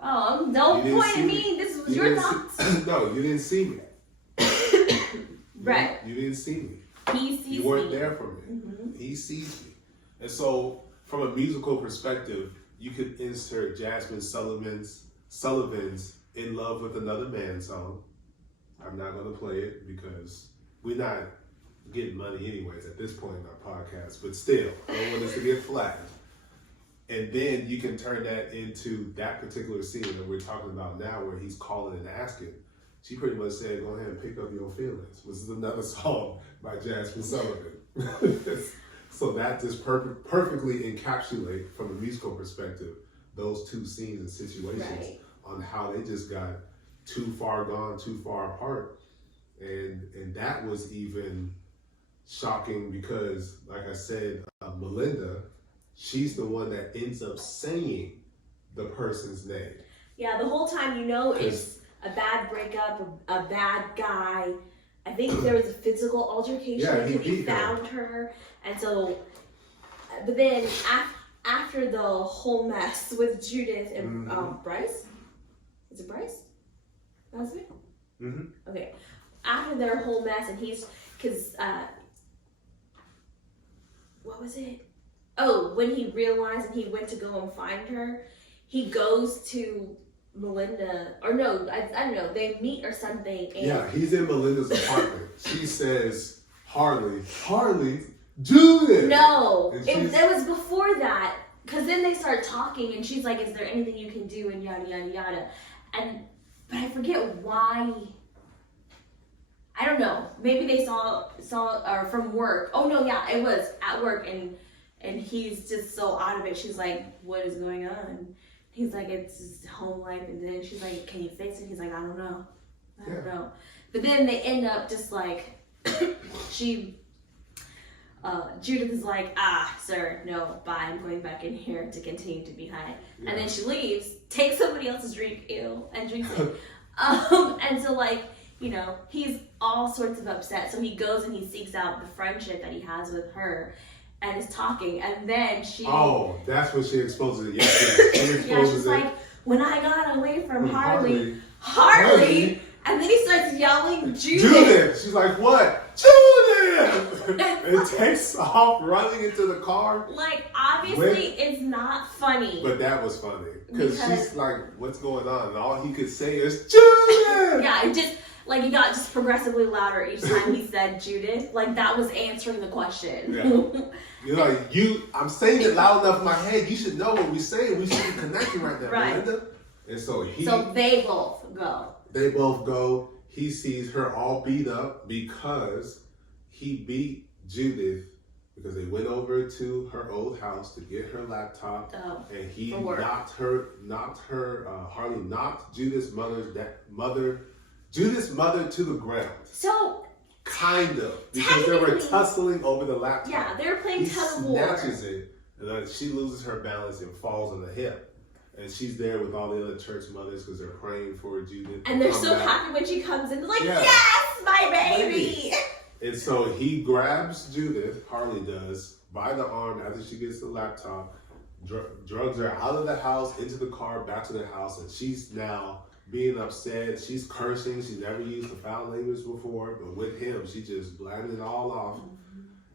Oh, don't point at me. This was your thoughts. No, you didn't see me. Right. You didn't see me. He sees me. You weren't there for me. Mm-hmm. He sees me. And so, from a musical perspective, you could insert Jasmine Sullivan's In Love with Another Man song. I'm not going to play it because we're not getting money anyways at this point in our podcast, but still, I don't want us to get flagged. And then you can turn that into that particular scene that we're talking about now where he's calling and asking. She pretty much said, go ahead and pick up your feelings, which is another song by Jasmine Sullivan. So that just perfectly encapsulate, from a musical perspective, those two scenes and situations on how they just got too far gone, too far apart. And that was even shocking because, like I said, Melinda, she's the one that ends up saying the person's name. Yeah, the whole time it's a bad breakup, a bad guy. I think there was a physical altercation because he found her. And so, but then after the whole mess with Judith and Bryce, is it Bryce? That's it? Mm-hmm. Okay. After their whole mess, and what was it? Oh, when he realized and he went to go and find her, he goes to Melinda, or no, I don't know, they meet or something. And yeah, he's in Melinda's apartment. She says, Harley, do this! No, it was before that, because then they start talking and she's like, is there anything you can do, and yada, yada, yada. But I forget why. I don't know. Maybe they saw or from work. Oh no, yeah, it was at work, and he's just so out of it. She's like, what is going on? He's like, it's his home life. And then she's like, can you fix it? He's like, I don't know. I don't know. But then they end up just like, Judith is like, sir, no, bye. I'm going back in here to continue to be high. Yeah. And then she leaves, takes somebody else's drink, and drinks it. And so like, he's all sorts of upset. So he goes and he seeks out the friendship that he has with her. And is talking, and then she. Oh, that's when she exposes it. Yes, yeah, she's like, when I got away from Harley, and then he starts yelling, Judith. She's like, what? Judith! And takes off running into the car. Like, obviously, it's not funny. But that was funny because she's like, what's going on? And all he could say is, Judith! Yeah, it just. Like, it got just progressively louder each time he said Judith. Like, that was answering the question. Yeah. You're like, I'm saying it loud enough in my head. You should know what we're saying. We should be connecting right now, Melinda. And so they both go. They both go. He sees her all beat up because he beat Judith because they went over to her old house to get her laptop. Oh, and he Harley knocked Judith's mother to the ground. So, kind of, because they were tussling over the laptop. Yeah, they were playing tug of war. He snatches it, and then she loses her balance and falls on the hip. And she's there with all the other church mothers because they're praying for Judith. And they're so happy when she comes in. They're like, yes, my baby! And so he grabs Judith, Harley does, by the arm after she gets the laptop, drugs her out of the house, into the car, back to the house, and she's now being upset. She's cursing. She's never used the foul language before, but with him, she just blabbed it all off.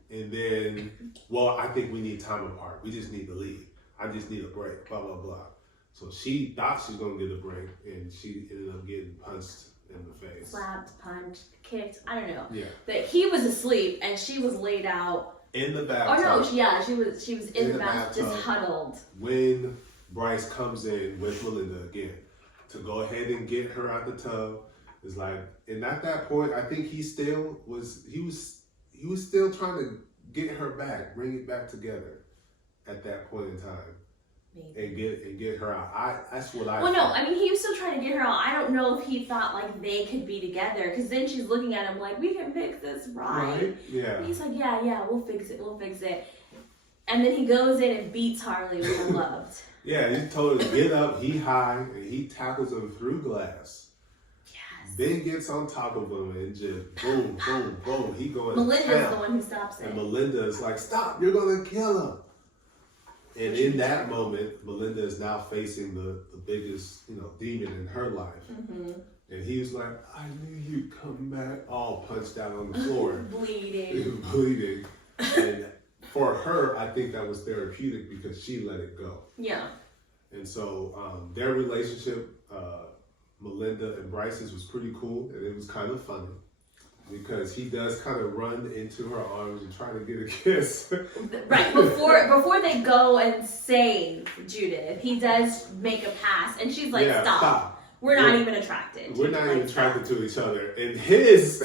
And then, I think we need time apart. We just need to leave. I just need a break, blah, blah, blah. So she thought she was gonna get a break, and she ended up getting punched in the face. Slapped, punched, kicked. I don't know. Yeah. But he was asleep and she was laid out in the bathtub. Oh no, yeah, she was in the bathtub, just huddled. When Bryce comes in with Melinda again to go ahead and get her out the tub, it's like, and at that point, I think he was still trying to get her back, bring it back together at that point in time. Maybe. And get her out. That's what I. Well, no, I mean he was still trying to get her out. I don't know if he thought like they could be together, because then she's looking at him like, we can fix this, right? Yeah. And he's like, yeah, we'll fix it. And then he goes in and beats Harley with a glove. Yeah, he told her to get up. He high and he tackles him through glass. Yes. Then gets on top of him and just boom, boom, boom. He going. Melinda's the one who stops it. And Melinda is like, stop! You're gonna kill him. And in that moment, Melinda is now facing the biggest, demon in her life. Mm-hmm. And he was like, I knew you'd come back. All punched out on the floor. Bleeding. And for her, I think that was therapeutic because she let it go. Yeah. And so their relationship, Melinda and Bryce's, was pretty cool. And it was kind of funny. Because he does kind of run into her arms and try to get a kiss. Right, before they go and save Judith, he does make a pass, and she's like, stop. We're not even attracted. We're not even attracted to each other. And his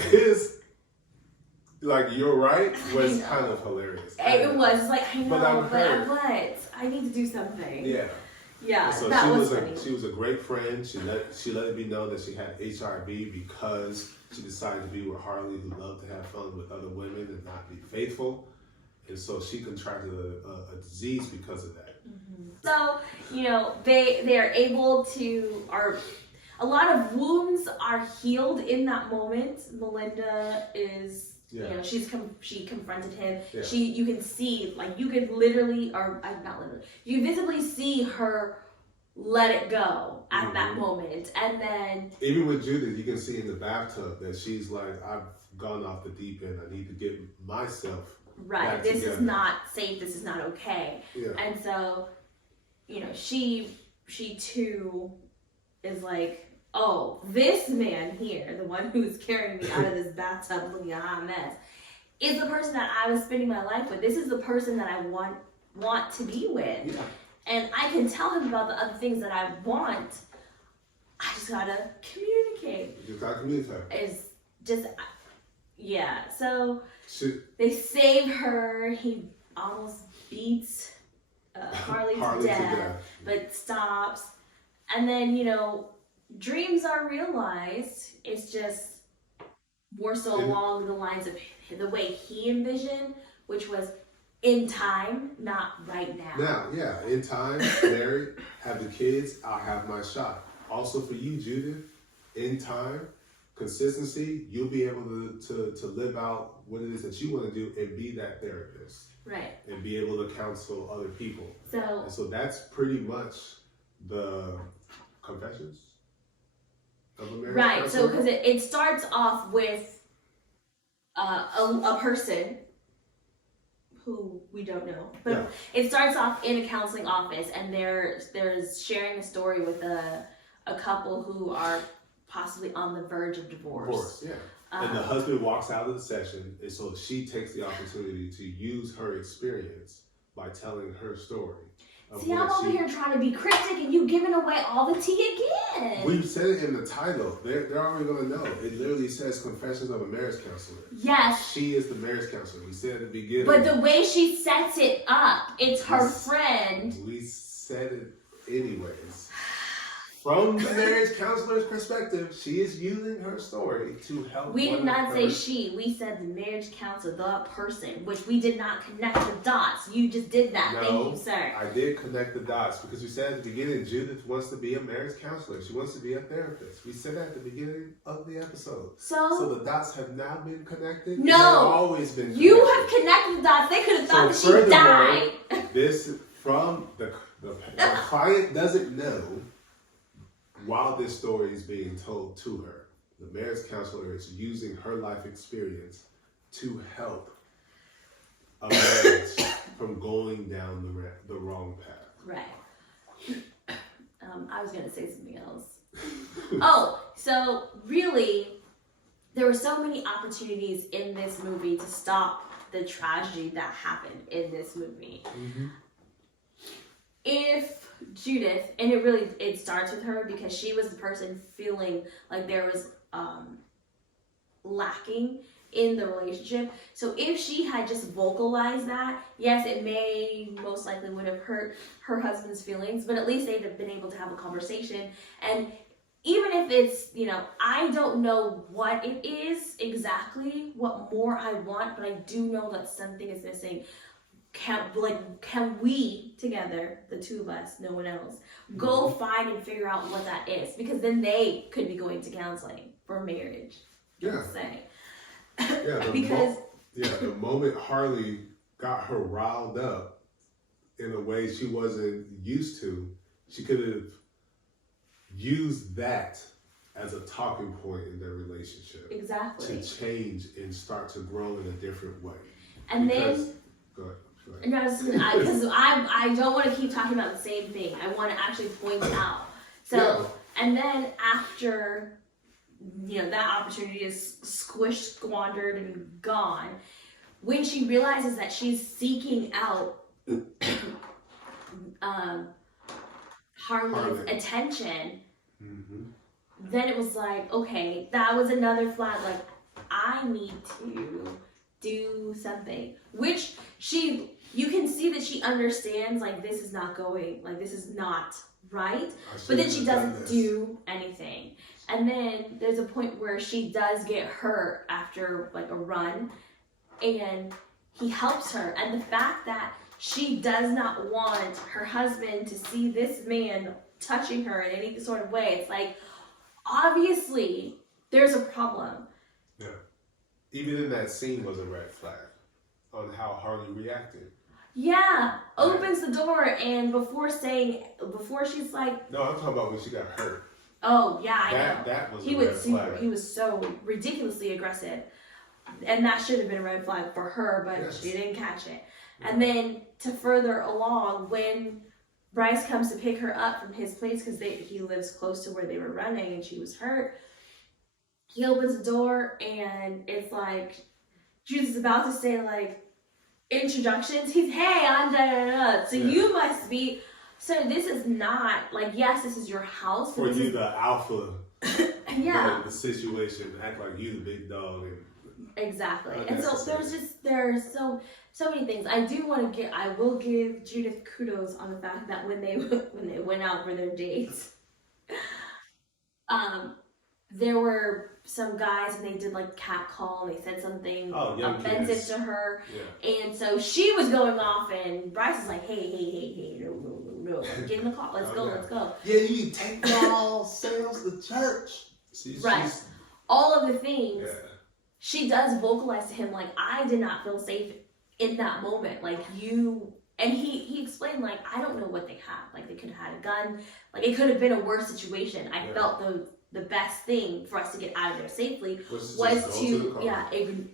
like, you're right, was kind of hilarious. It was. It's like, I know, but what? I need to do something. Yeah. Yeah, so that was funny. She was a great friend. She let it be known that she had HIV because she decided to be with Harley, who loved to have fun with other women and not be faithful. And so she contracted a disease because of that. Mm-hmm. So, they are able to, a lot of wounds are healed in that moment. Melinda is, she confronted him. Yeah. You can see, like, you could literally, not literally, you visibly see her let it go at that moment. And then even with Judith, you can see in the bathtub that she's like, I've gone off the deep end. I need to get myself back this together. Is not safe. This is not okay. Yeah. And so, she too is like, oh, this man here, the one who's carrying me out of this bathtub looking a hot mess, is the person that I was spending my life with. This is the person that I want to be with. Yeah. And I can tell him about the other things that I want. I just gotta communicate. You just gotta communicate. It's just, So they save her. He almost beats Harley to death, but stops. And then, dreams are realized. It's just more so along the lines of the way he envisioned, which was in time, not right now. Now, yeah, in time, married, have the kids, I'll have my shot. Also for you, Judith, in time, consistency, you'll be able to live out what it is that you want to do and be that therapist. Right. And be able to counsel other people. So that's pretty much the confessions of a marriage. Right, so because it starts off with a person who we don't know, but it starts off in a counseling office, and there's sharing a story with a couple who are possibly on the verge of divorce. And the husband walks out of the session, and so she takes the opportunity to use her experience by telling her story. See, I'm over here trying to be cryptic, and you giving away all the tea again. We said it in the title. They're already going to know. It literally says Confessions of a Marriage Counselor. Yes. She is the marriage counselor. We said at the beginning. But the way she sets it up, it's her friend. We said it anyways. From the marriage counselor's perspective, she is using her story to help. We did not say she. We said the marriage counselor, the person, which we did not connect the dots. You just did that. No, thank you, sir. I did connect the dots because we said at the beginning, Judith wants to be a marriage counselor. She wants to be a therapist. We said that at the beginning of the episode. So the dots have now been connected? No. They've always been connected. You have connected the dots. They could have thought that she died. This, from the client doesn't know. While this story is being told to her, the marriage counselor is using her life experience to help a marriage from going down the wrong path. Right. was gonna say something else. Oh, so really, there were so many opportunities in this movie to stop the tragedy that happened in this movie. Mm-hmm. If Judith, and it starts with her because she was the person feeling like there was lacking in the relationship. So if she had just vocalized that, yes, it may most likely would have hurt her husband's feelings, but at least they'd have been able to have a conversation. And even if it's, I don't know what it is exactly, what more I want, but I do know that something is missing. Can we together, the two of us, no one else, go find and figure out what that is? Because then they could be going to counseling for marriage. Yeah. Say. Yeah. Because the moment Harley got her riled up in a way she wasn't used to, she could have used that as a talking point in their relationship. Exactly. To change and start to grow in a different way. And go ahead. No, because I don't want to keep talking about the same thing. I want to actually point it out. So, and then after, that opportunity is squished, squandered, and gone, when she realizes that she's seeking out Harley's attention, then it was like, okay, that was another flag. Like, I need to do something, which you can see that she understands, like, this is not going, like, this is not right, but then she doesn't do anything. And then there's a point where she does get hurt after, like, a run, and he helps her. And the fact that she does not want her husband to see this man touching her in any sort of way, it's like, obviously, there's a problem. Yeah. Even in that scene was a red flag on how Harley reacted. Yeah, opens the door, and before she's like... No, I'm talking about when she got hurt. Oh, yeah, I know. That was a red flag. He was so ridiculously aggressive. And that should have been a red flag for her, but she didn't catch it. Yeah. And then to further along, when Bryce comes to pick her up from his place, because he lives close to where they were running and she was hurt, he opens the door, and it's like, Judith is about to say, like, introductions. He's, hey, I'm da-da-da-da. So you must be... So this is not, like, yes, this is your house. For you, the alpha. Yeah. The situation, act like you the big dog. Exactly. And so there's so many things. I will give Judith kudos on the fact that when they went out for their dates, there were some guys, and they did like cat call, and they said something offensive to her. Yeah. And so she was going off, and Bryce is like, hey, no, get in the car, let's go. Yeah, you take y'all sales to church. Right. All of the things, she does vocalize to him, like, I did not feel safe in that moment. Like, and he explained, like, I don't know what they had. Like, they could have had a gun. Like, it could have been a worse situation. I felt the best thing for us to get out of there safely was to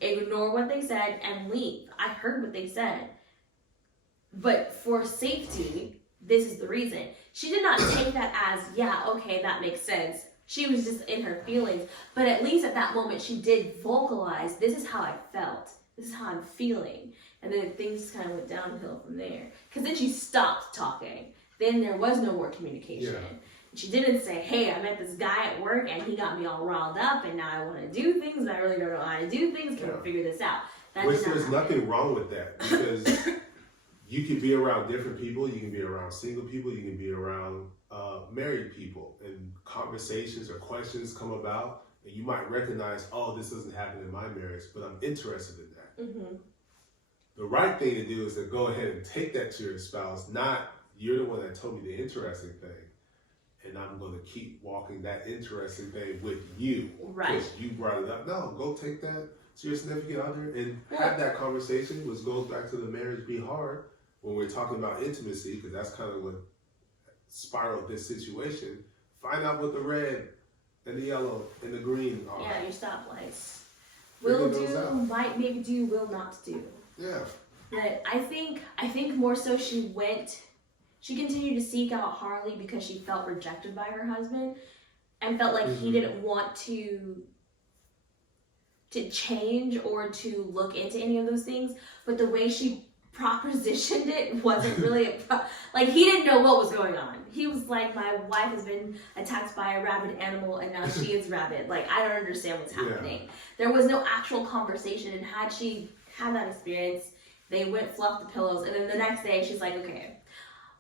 ignore what they said and leave. I heard what they said. But for safety, this is the reason. She did not take that as, that makes sense. She was just in her feelings. But at least at that moment, she did vocalize, this is how I felt. This is how I'm feeling. And then things kind of went downhill from there. Because then she stopped talking. Then there was no more communication. Yeah. She didn't say, hey, I met this guy at work and he got me all riled up and now I want to do things, but I really don't know how to do things. Can we figure this out? Which there's nothing wrong with that, because you can be around different people. You can be around single people. You can be around married people, and conversations or questions come about, and you might recognize, oh, this doesn't happen in my marriage, but I'm interested in that. Mm-hmm. The right thing to do is to go ahead and take that to your spouse, not you're the one that told me the interesting thing, and I'm going to keep walking that interesting thing with you because you brought it up. No, go take that to your significant other and have that conversation, which goes back to the marriage be hard when we're talking about intimacy, because that's kind of what spiraled this situation. Find out what the red and the yellow and the green are. Yeah, your stoplights. Will do, might maybe do, will not do. Yeah. But I think more so she went She continued to seek out Harley because she felt rejected by her husband and felt like he didn't want to change or to look into any of those things. But the way she propositioned it wasn't really like, he didn't know what was going on. He was like, my wife has been attacked by a rabid animal and now she is rabid. Like, I don't understand what's happening. There was no actual conversation, and had she had that experience, they went fluff the pillows, and then the next day she's like, okay,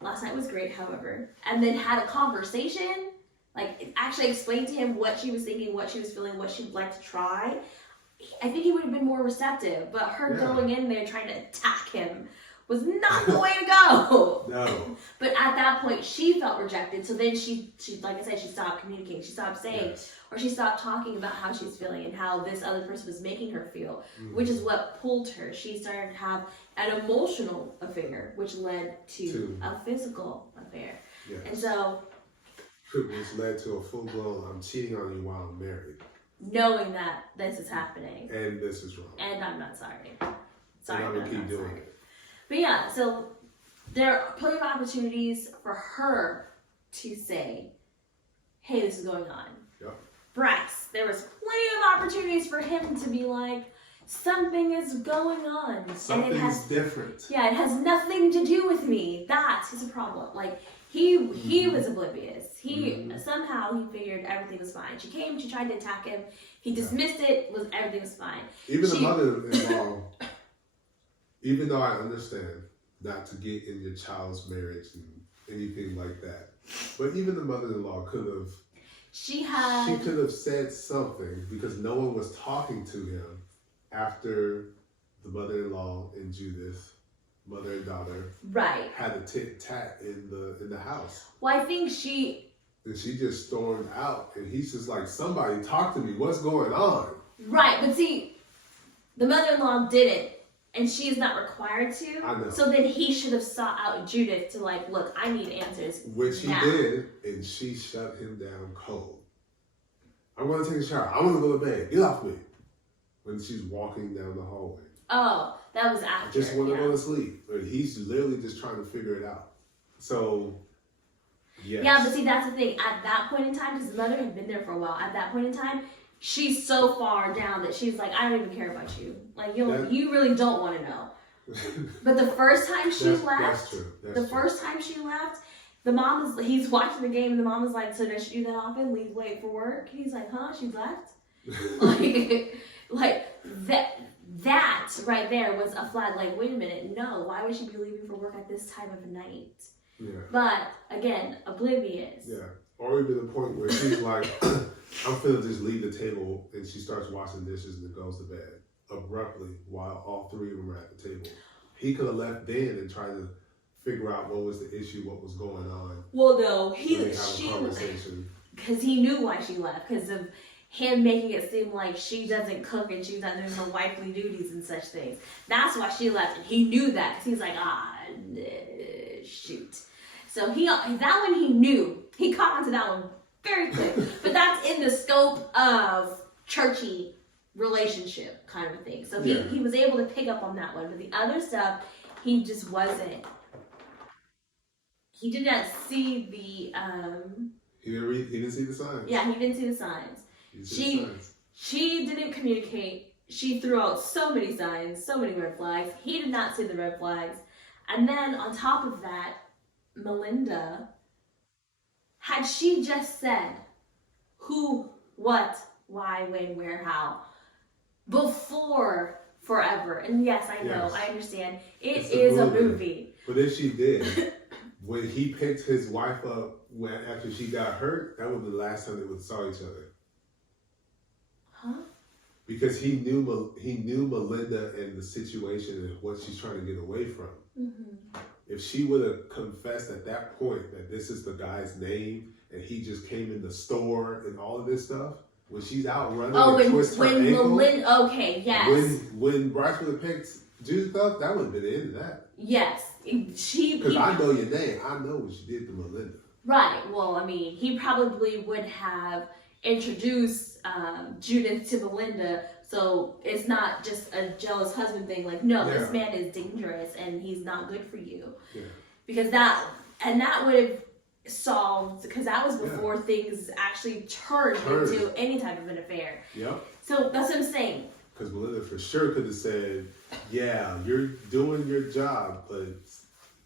last night was great, however, and then had a conversation, like actually explained to him what she was thinking, what she was feeling, what she'd like to try. I think he would have been more receptive, but her going in there trying to attack him was not the way to go. No. But at that point, she felt rejected, so then she like I said, she stopped communicating, she stopped saying, or she stopped talking about how she's feeling and how this other person was making her feel, which is what pulled her. She started to have an emotional affair, which led to a physical affair. Yes. And so, which led to a full-blown, I'm cheating on you while I'm married. Knowing that this is happening. And this is wrong. And I'm not sorry. Sorry, I'm going to keep doing it. But yeah, so there are plenty of opportunities for her to say, hey, this is going on. Yep. Bryce, there was plenty of opportunities for him to be like, something is going on. Something's different. Yeah, it has nothing to do with me. That is a problem. Like, he was oblivious. Somehow he figured everything was fine. She came, she tried to attack him. He dismissed it, everything was fine. Even the mother-in-law, even though I understand not to get in your child's marriage and anything like that, but even the mother-in-law could have, she could have said something, because no one was talking to him after the mother-in-law and Judith, mother and daughter, had a tit-tat in the house. Well, I think and she just stormed out, and he's just like, somebody talk to me, what's going on? Right, but see, the mother-in-law didn't, and she is not required to. I know. So then he should have sought out Judith to like, look, I need answers. Which he did, and she shut him down cold. I want to take a shower. I want to go to bed. Get off me. When she's walking down the hallway. Oh, that was after. I just want to go to sleep. But he's literally just trying to figure it out. So, yes. Yeah, but see, that's the thing. At that point in time, because the mother had been there for a while, at that point in time, she's so far down that she's like, I don't even care about you. Like, you really don't want to know. But the first time she left, that's true. First time she left, the mom he's watching the game, and the mom is like, so does she do that often? Leave late for work? And he's like, huh? She's left? like that right there was a flag. Like, wait a minute, no, why would she be leaving for work at this time of night? Yeah. But again, oblivious. Yeah. Or even the point where she's like, I'm finna just leave the table, and she starts washing dishes and goes to bed abruptly while all three of them are at the table. He could have left then and tried to figure out what was the issue, what was going on. Well, no, because he knew why she left, because of him making it seem like she doesn't cook and she's not doing her wifely duties and such things. That's why she left, and he knew that, because he's like, shoot. So that one he knew. He caught onto that one very quick. But that's in the scope of churchy relationship kind of thing. So he was able to pick up on that one. But the other stuff, he just wasn't. He did not see the He didn't see the signs. Yeah, he didn't see the signs. She didn't communicate. She threw out so many signs, so many red flags. He did not see the red flags. And then on top of that, Melinda, had she just said who, what, why, when, where, how, before forever, and yes, I know, I understand, it is a movie. But if she did, when he picked his wife up after she got hurt, that was the last time they would saw each other. Huh? Because he knew Melinda and the situation and what she's trying to get away from. Mm-hmm. If she would have confessed at that point that this is the guy's name and he just came in the store and all of this stuff, when she's out running and twist her ankle. Melinda, okay, yes. When Bryce would have picked Judith up, that would have been the end of that. Yes. Because I know your name. I know what you did to Melinda. Right. Well, I mean, he probably would have introduced Judith to Melinda, so it's not just a jealous husband thing. Like, no, this man is dangerous and he's not good for you. Yeah. Because And that would have solved, because that was before things actually turned into any type of an affair. Yep. So that's what I'm saying. Because Belinda for sure could have said, yeah, you're doing your job, but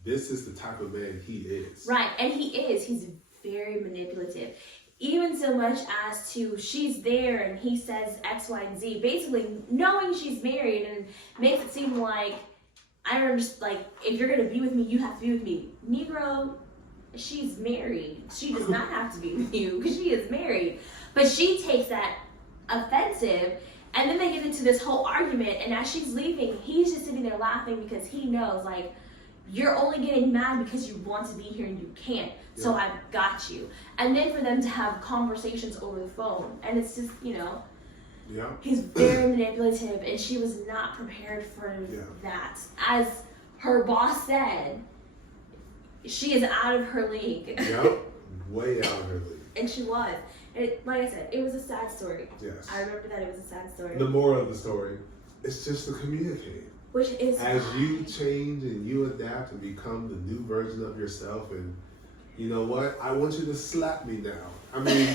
this is the type of man he is. Right, and he is. He's very manipulative. Even so much as to, she's there and he says X, Y, and Z, basically knowing she's married, and makes it seem like, I don't understand, like, if you're going to be with me, you have to be with me. Negro, she's married. She does not have to be with you because she is married. But she takes that offensive, and then they get into this whole argument, and as she's leaving, he's just sitting there laughing because he knows, like, you're only getting mad because you want to be here and you can't. So I've got you. And then for them to have conversations over the phone, and it's just, you know, he's very manipulative, and she was not prepared for that. As her boss said, she is out of her league. Yep, way out of her league. And she was. And like I said, it was a sad story. Yes. I remember that it was a sad story. The moral of the story is just to communicate. Which is as you change and you adapt and become the new version of yourself, and you know what? I want you to slap me now. I mean,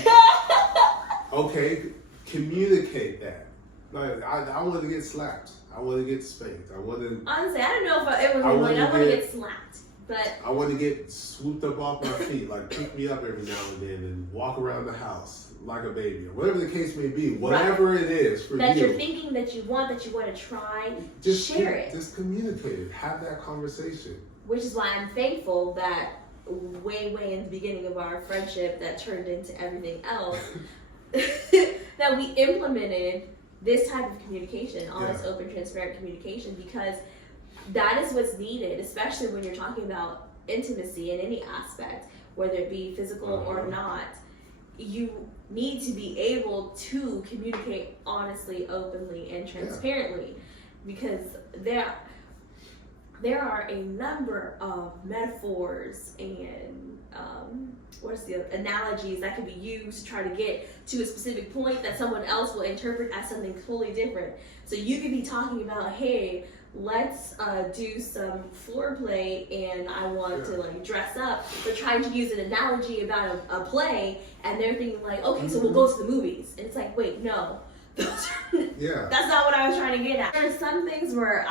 okay, communicate that. Like, I want to get slapped. I want to get spanked. Honestly, I don't know if it would be like, I want to get slapped. But I want to get swooped up off my feet, like pick me up every now and then and walk around the house like a baby, or whatever the case may be, whatever it is for that you. You're thinking that you want to try, just share it. Just communicate it. Have that conversation. Which is why I'm thankful that way in the beginning of our friendship that turned into everything else, that we implemented this type of communication, honest, open, transparent communication, because that is what's needed, especially when you're talking about intimacy in any aspect, whether it be physical or not. You need to be able to communicate honestly, openly, and transparently, because there are a number of metaphors and analogies that can be used to try to get to a specific point that someone else will interpret as something totally different. So you could be talking about, hey, let's do some floor play, and I want to like dress up, but trying to use an analogy about a play, and they're thinking like, okay, so we'll go to the movies, and it's like, wait, no. That's not what I was trying to get at. There are some things where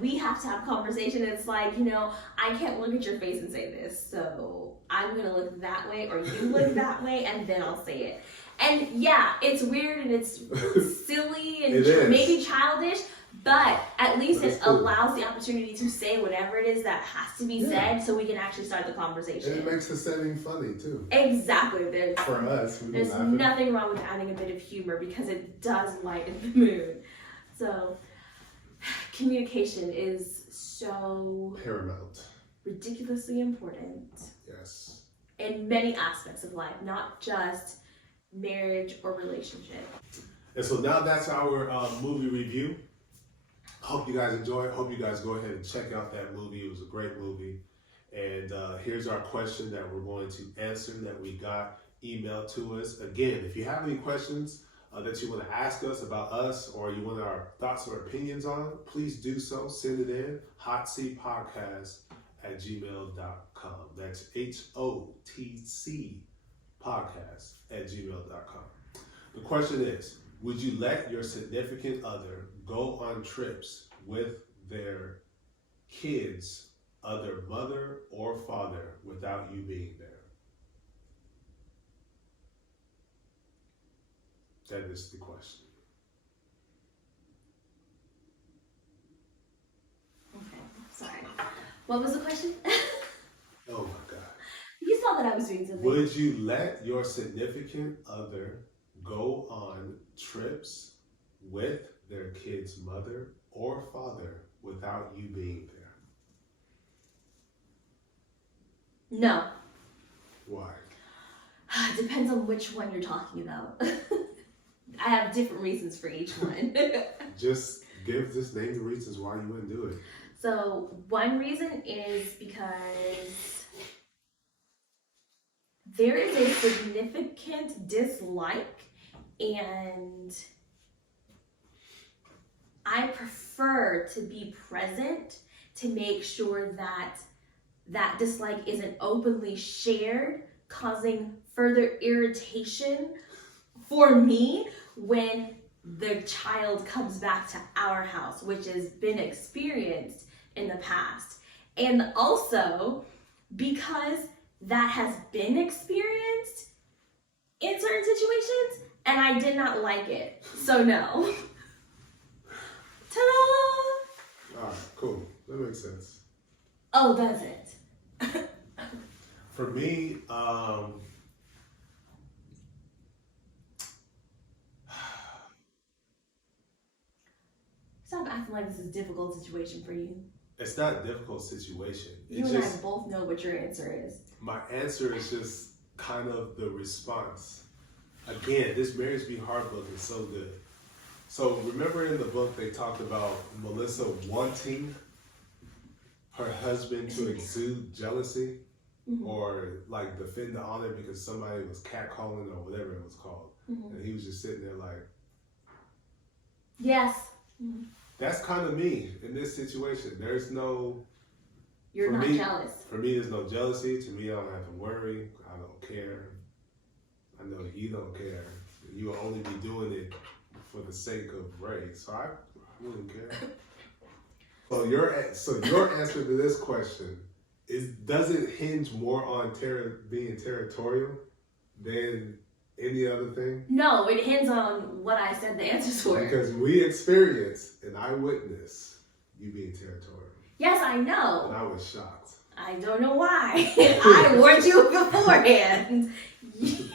we have to have conversation. It's like, you know, I can't look at your face and say this, so I'm gonna look that way, or you look that way, and then I'll say it. And yeah, it's weird and it's silly and maybe childish, but at least it allows the opportunity to say whatever it is that has to be said, so we can actually start the conversation. And it makes the setting funny too. Exactly. For us, there's nothing wrong with adding a bit of humor, because it does lighten the mood. So communication is so paramount, ridiculously important. Yes. In many aspects of life, not just marriage or relationship. And so now that's our movie review. Hope you guys enjoy it. Hope you guys go ahead and check out that movie. It was a great movie. And here's our question that we're going to answer that we got emailed to us. Again, if you have any questions that you want to ask us about us, or you want our thoughts or opinions on, please do so. Send it in, hotcpodcast@gmail.com. That's HOTC podcast@gmail.com. The question is, would you let your significant other go on trips with their kids, other mother or father, without you being there? That is the question. Okay, sorry. What was the question? Oh my God. You saw that I was doing something. Would you let your significant other go on trips with their kid's mother or father without you being there? No. Why? It depends on which one you're talking about. I have different reasons for each one. Just name the reasons why you wouldn't do it. So one reason is because there is a significant dislike, and I prefer to be present to make sure that that dislike isn't openly shared, causing further irritation for me when the child comes back to our house, which has been experienced in the past. And also because that has been experienced in certain situations and I did not like it. So no. Ta-da! All right, cool. That makes sense. Oh, does it? For me, Stop acting like this is a difficult situation for you. it's not a difficult situation. You and I both know what your answer is. My answer is just kind of the response. Again, this Marriage Be Hard book is so good. So remember in the book they talked about Melissa wanting her husband to exude jealousy or like defend the honor because somebody was catcalling or whatever it was called. And he was just sitting there like, yes. That's kind of me in this situation. There's no... You're not jealous. For me, there's no jealousy. To me, I don't have to worry. I don't care. I know you don't care. You will only be doing it for the sake of Ray. So I wouldn't care. So your answer to this question is: does it hinge more on being territorial than any other thing? No, it hinges on what I said the answers were. Because we experienced and I witnessed you being territorial. Yes, I know. And I was shocked. I don't know why. I warned you beforehand.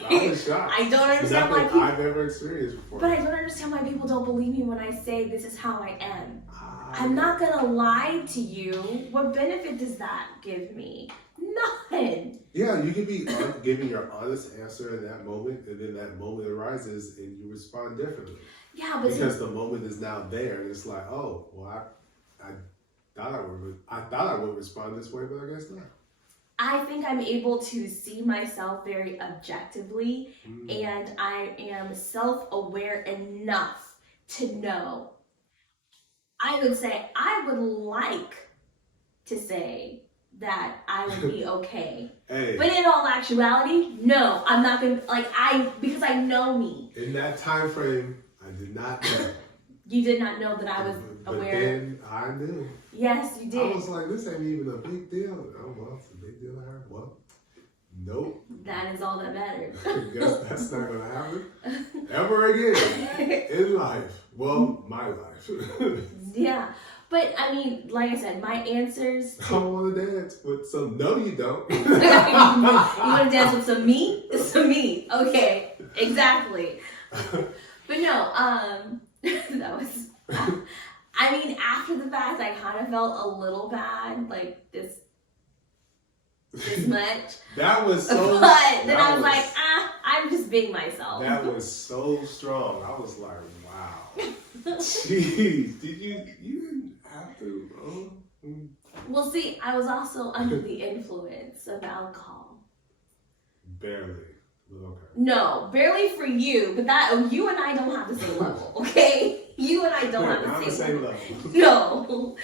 I was shocked. I don't understand why people... I've never experienced before. But I don't understand why people don't believe me when I say this is how I am. I'm not gonna lie to you. What benefit does that give me? None. Yeah, you can be giving your honest answer in that moment, and then that moment arises, and you respond differently. Yeah, but because the moment is now there, and it's like, oh, well, I thought I would respond this way, but I guess not. I think I'm able to see myself very objectively, and I am self-aware enough to know. I would say I would like to say that I would be okay. Hey. But in all actuality, no, I'm not gonna, because I know me. In that time frame, I did not know. You did not know that I was aware. But then I knew. Yes, you did. I was like, this ain't even a big deal. Oh, well, it's a big deal to her. Well, nope. That is all that matters. Guess that's not going to happen ever again in life. Well, my life. Yeah. But, I mean, like I said, my answers... I want to dance with some... No, you don't. You want to dance with some meat? Some meat. Okay. Exactly. But no, that was... I mean, after the fact, I kind of felt a little bad, like this much. That was so... But then I was like, I'm just being myself. That was so strong. I was like, wow. Jeez, you didn't have to... Well, see, I was also under the influence of alcohol. Barely. Okay. No, barely for you, but you and I don't have the same level, okay? You and I don't have the same level. No,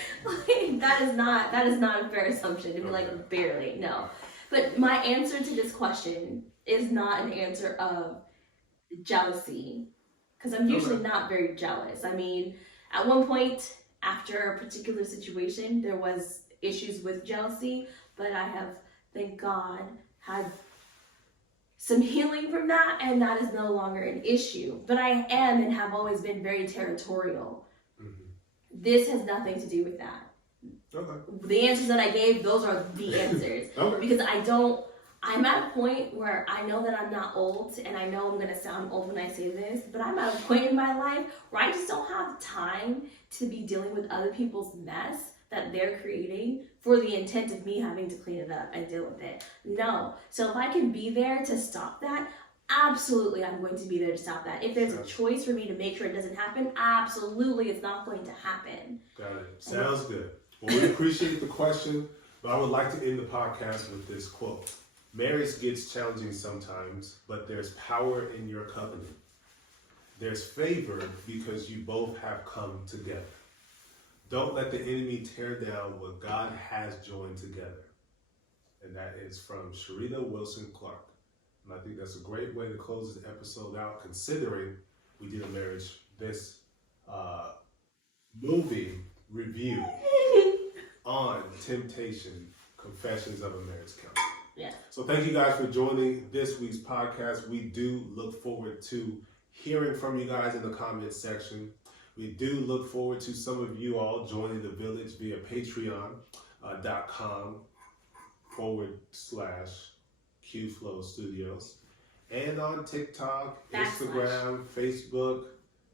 that is not a fair assumption to be like barely. No, but my answer to this question is not an answer of jealousy, because I'm usually not very jealous. I mean, at one point after a particular situation, there was issues with jealousy, but I have, thank God, had some healing from that, and that is no longer an issue. But I am and have always been very territorial. This has nothing to do with that. Okay. The answers that I gave, those are the answers. Okay. Because I'm at a point where I know that I'm not old, and I know I'm going to sound old when I say this, but I'm at a point in my life where I just don't have time to be dealing with other people's mess that they're creating for the intent of me having to clean it up and deal with it. No. So if I can be there to stop that, absolutely I'm going to be there to stop that. If there's a choice for me to make sure it doesn't happen, absolutely it's not going to happen. Got it. Sounds good. Well, we appreciate the question, but I would like to end the podcast with this quote. Marriage gets challenging sometimes, but there's power in your covenant. There's favor because you both have come together. Don't let the enemy tear down what God has joined together. and that is from Sharita Wilson Clark. And I think that's a great way to close this episode out, considering we did a this movie review on Temptation, Confessions of a Marriage Counselor. Yeah. So thank you guys for joining this week's podcast. We do look forward to hearing from you guys in the comments section. We do look forward to some of you all joining the village via patreon.com/Q Flo Studios, and on TikTok, Instagram, Facebook,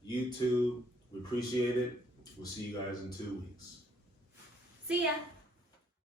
YouTube. We appreciate it. We'll see you guys in 2 weeks. See ya.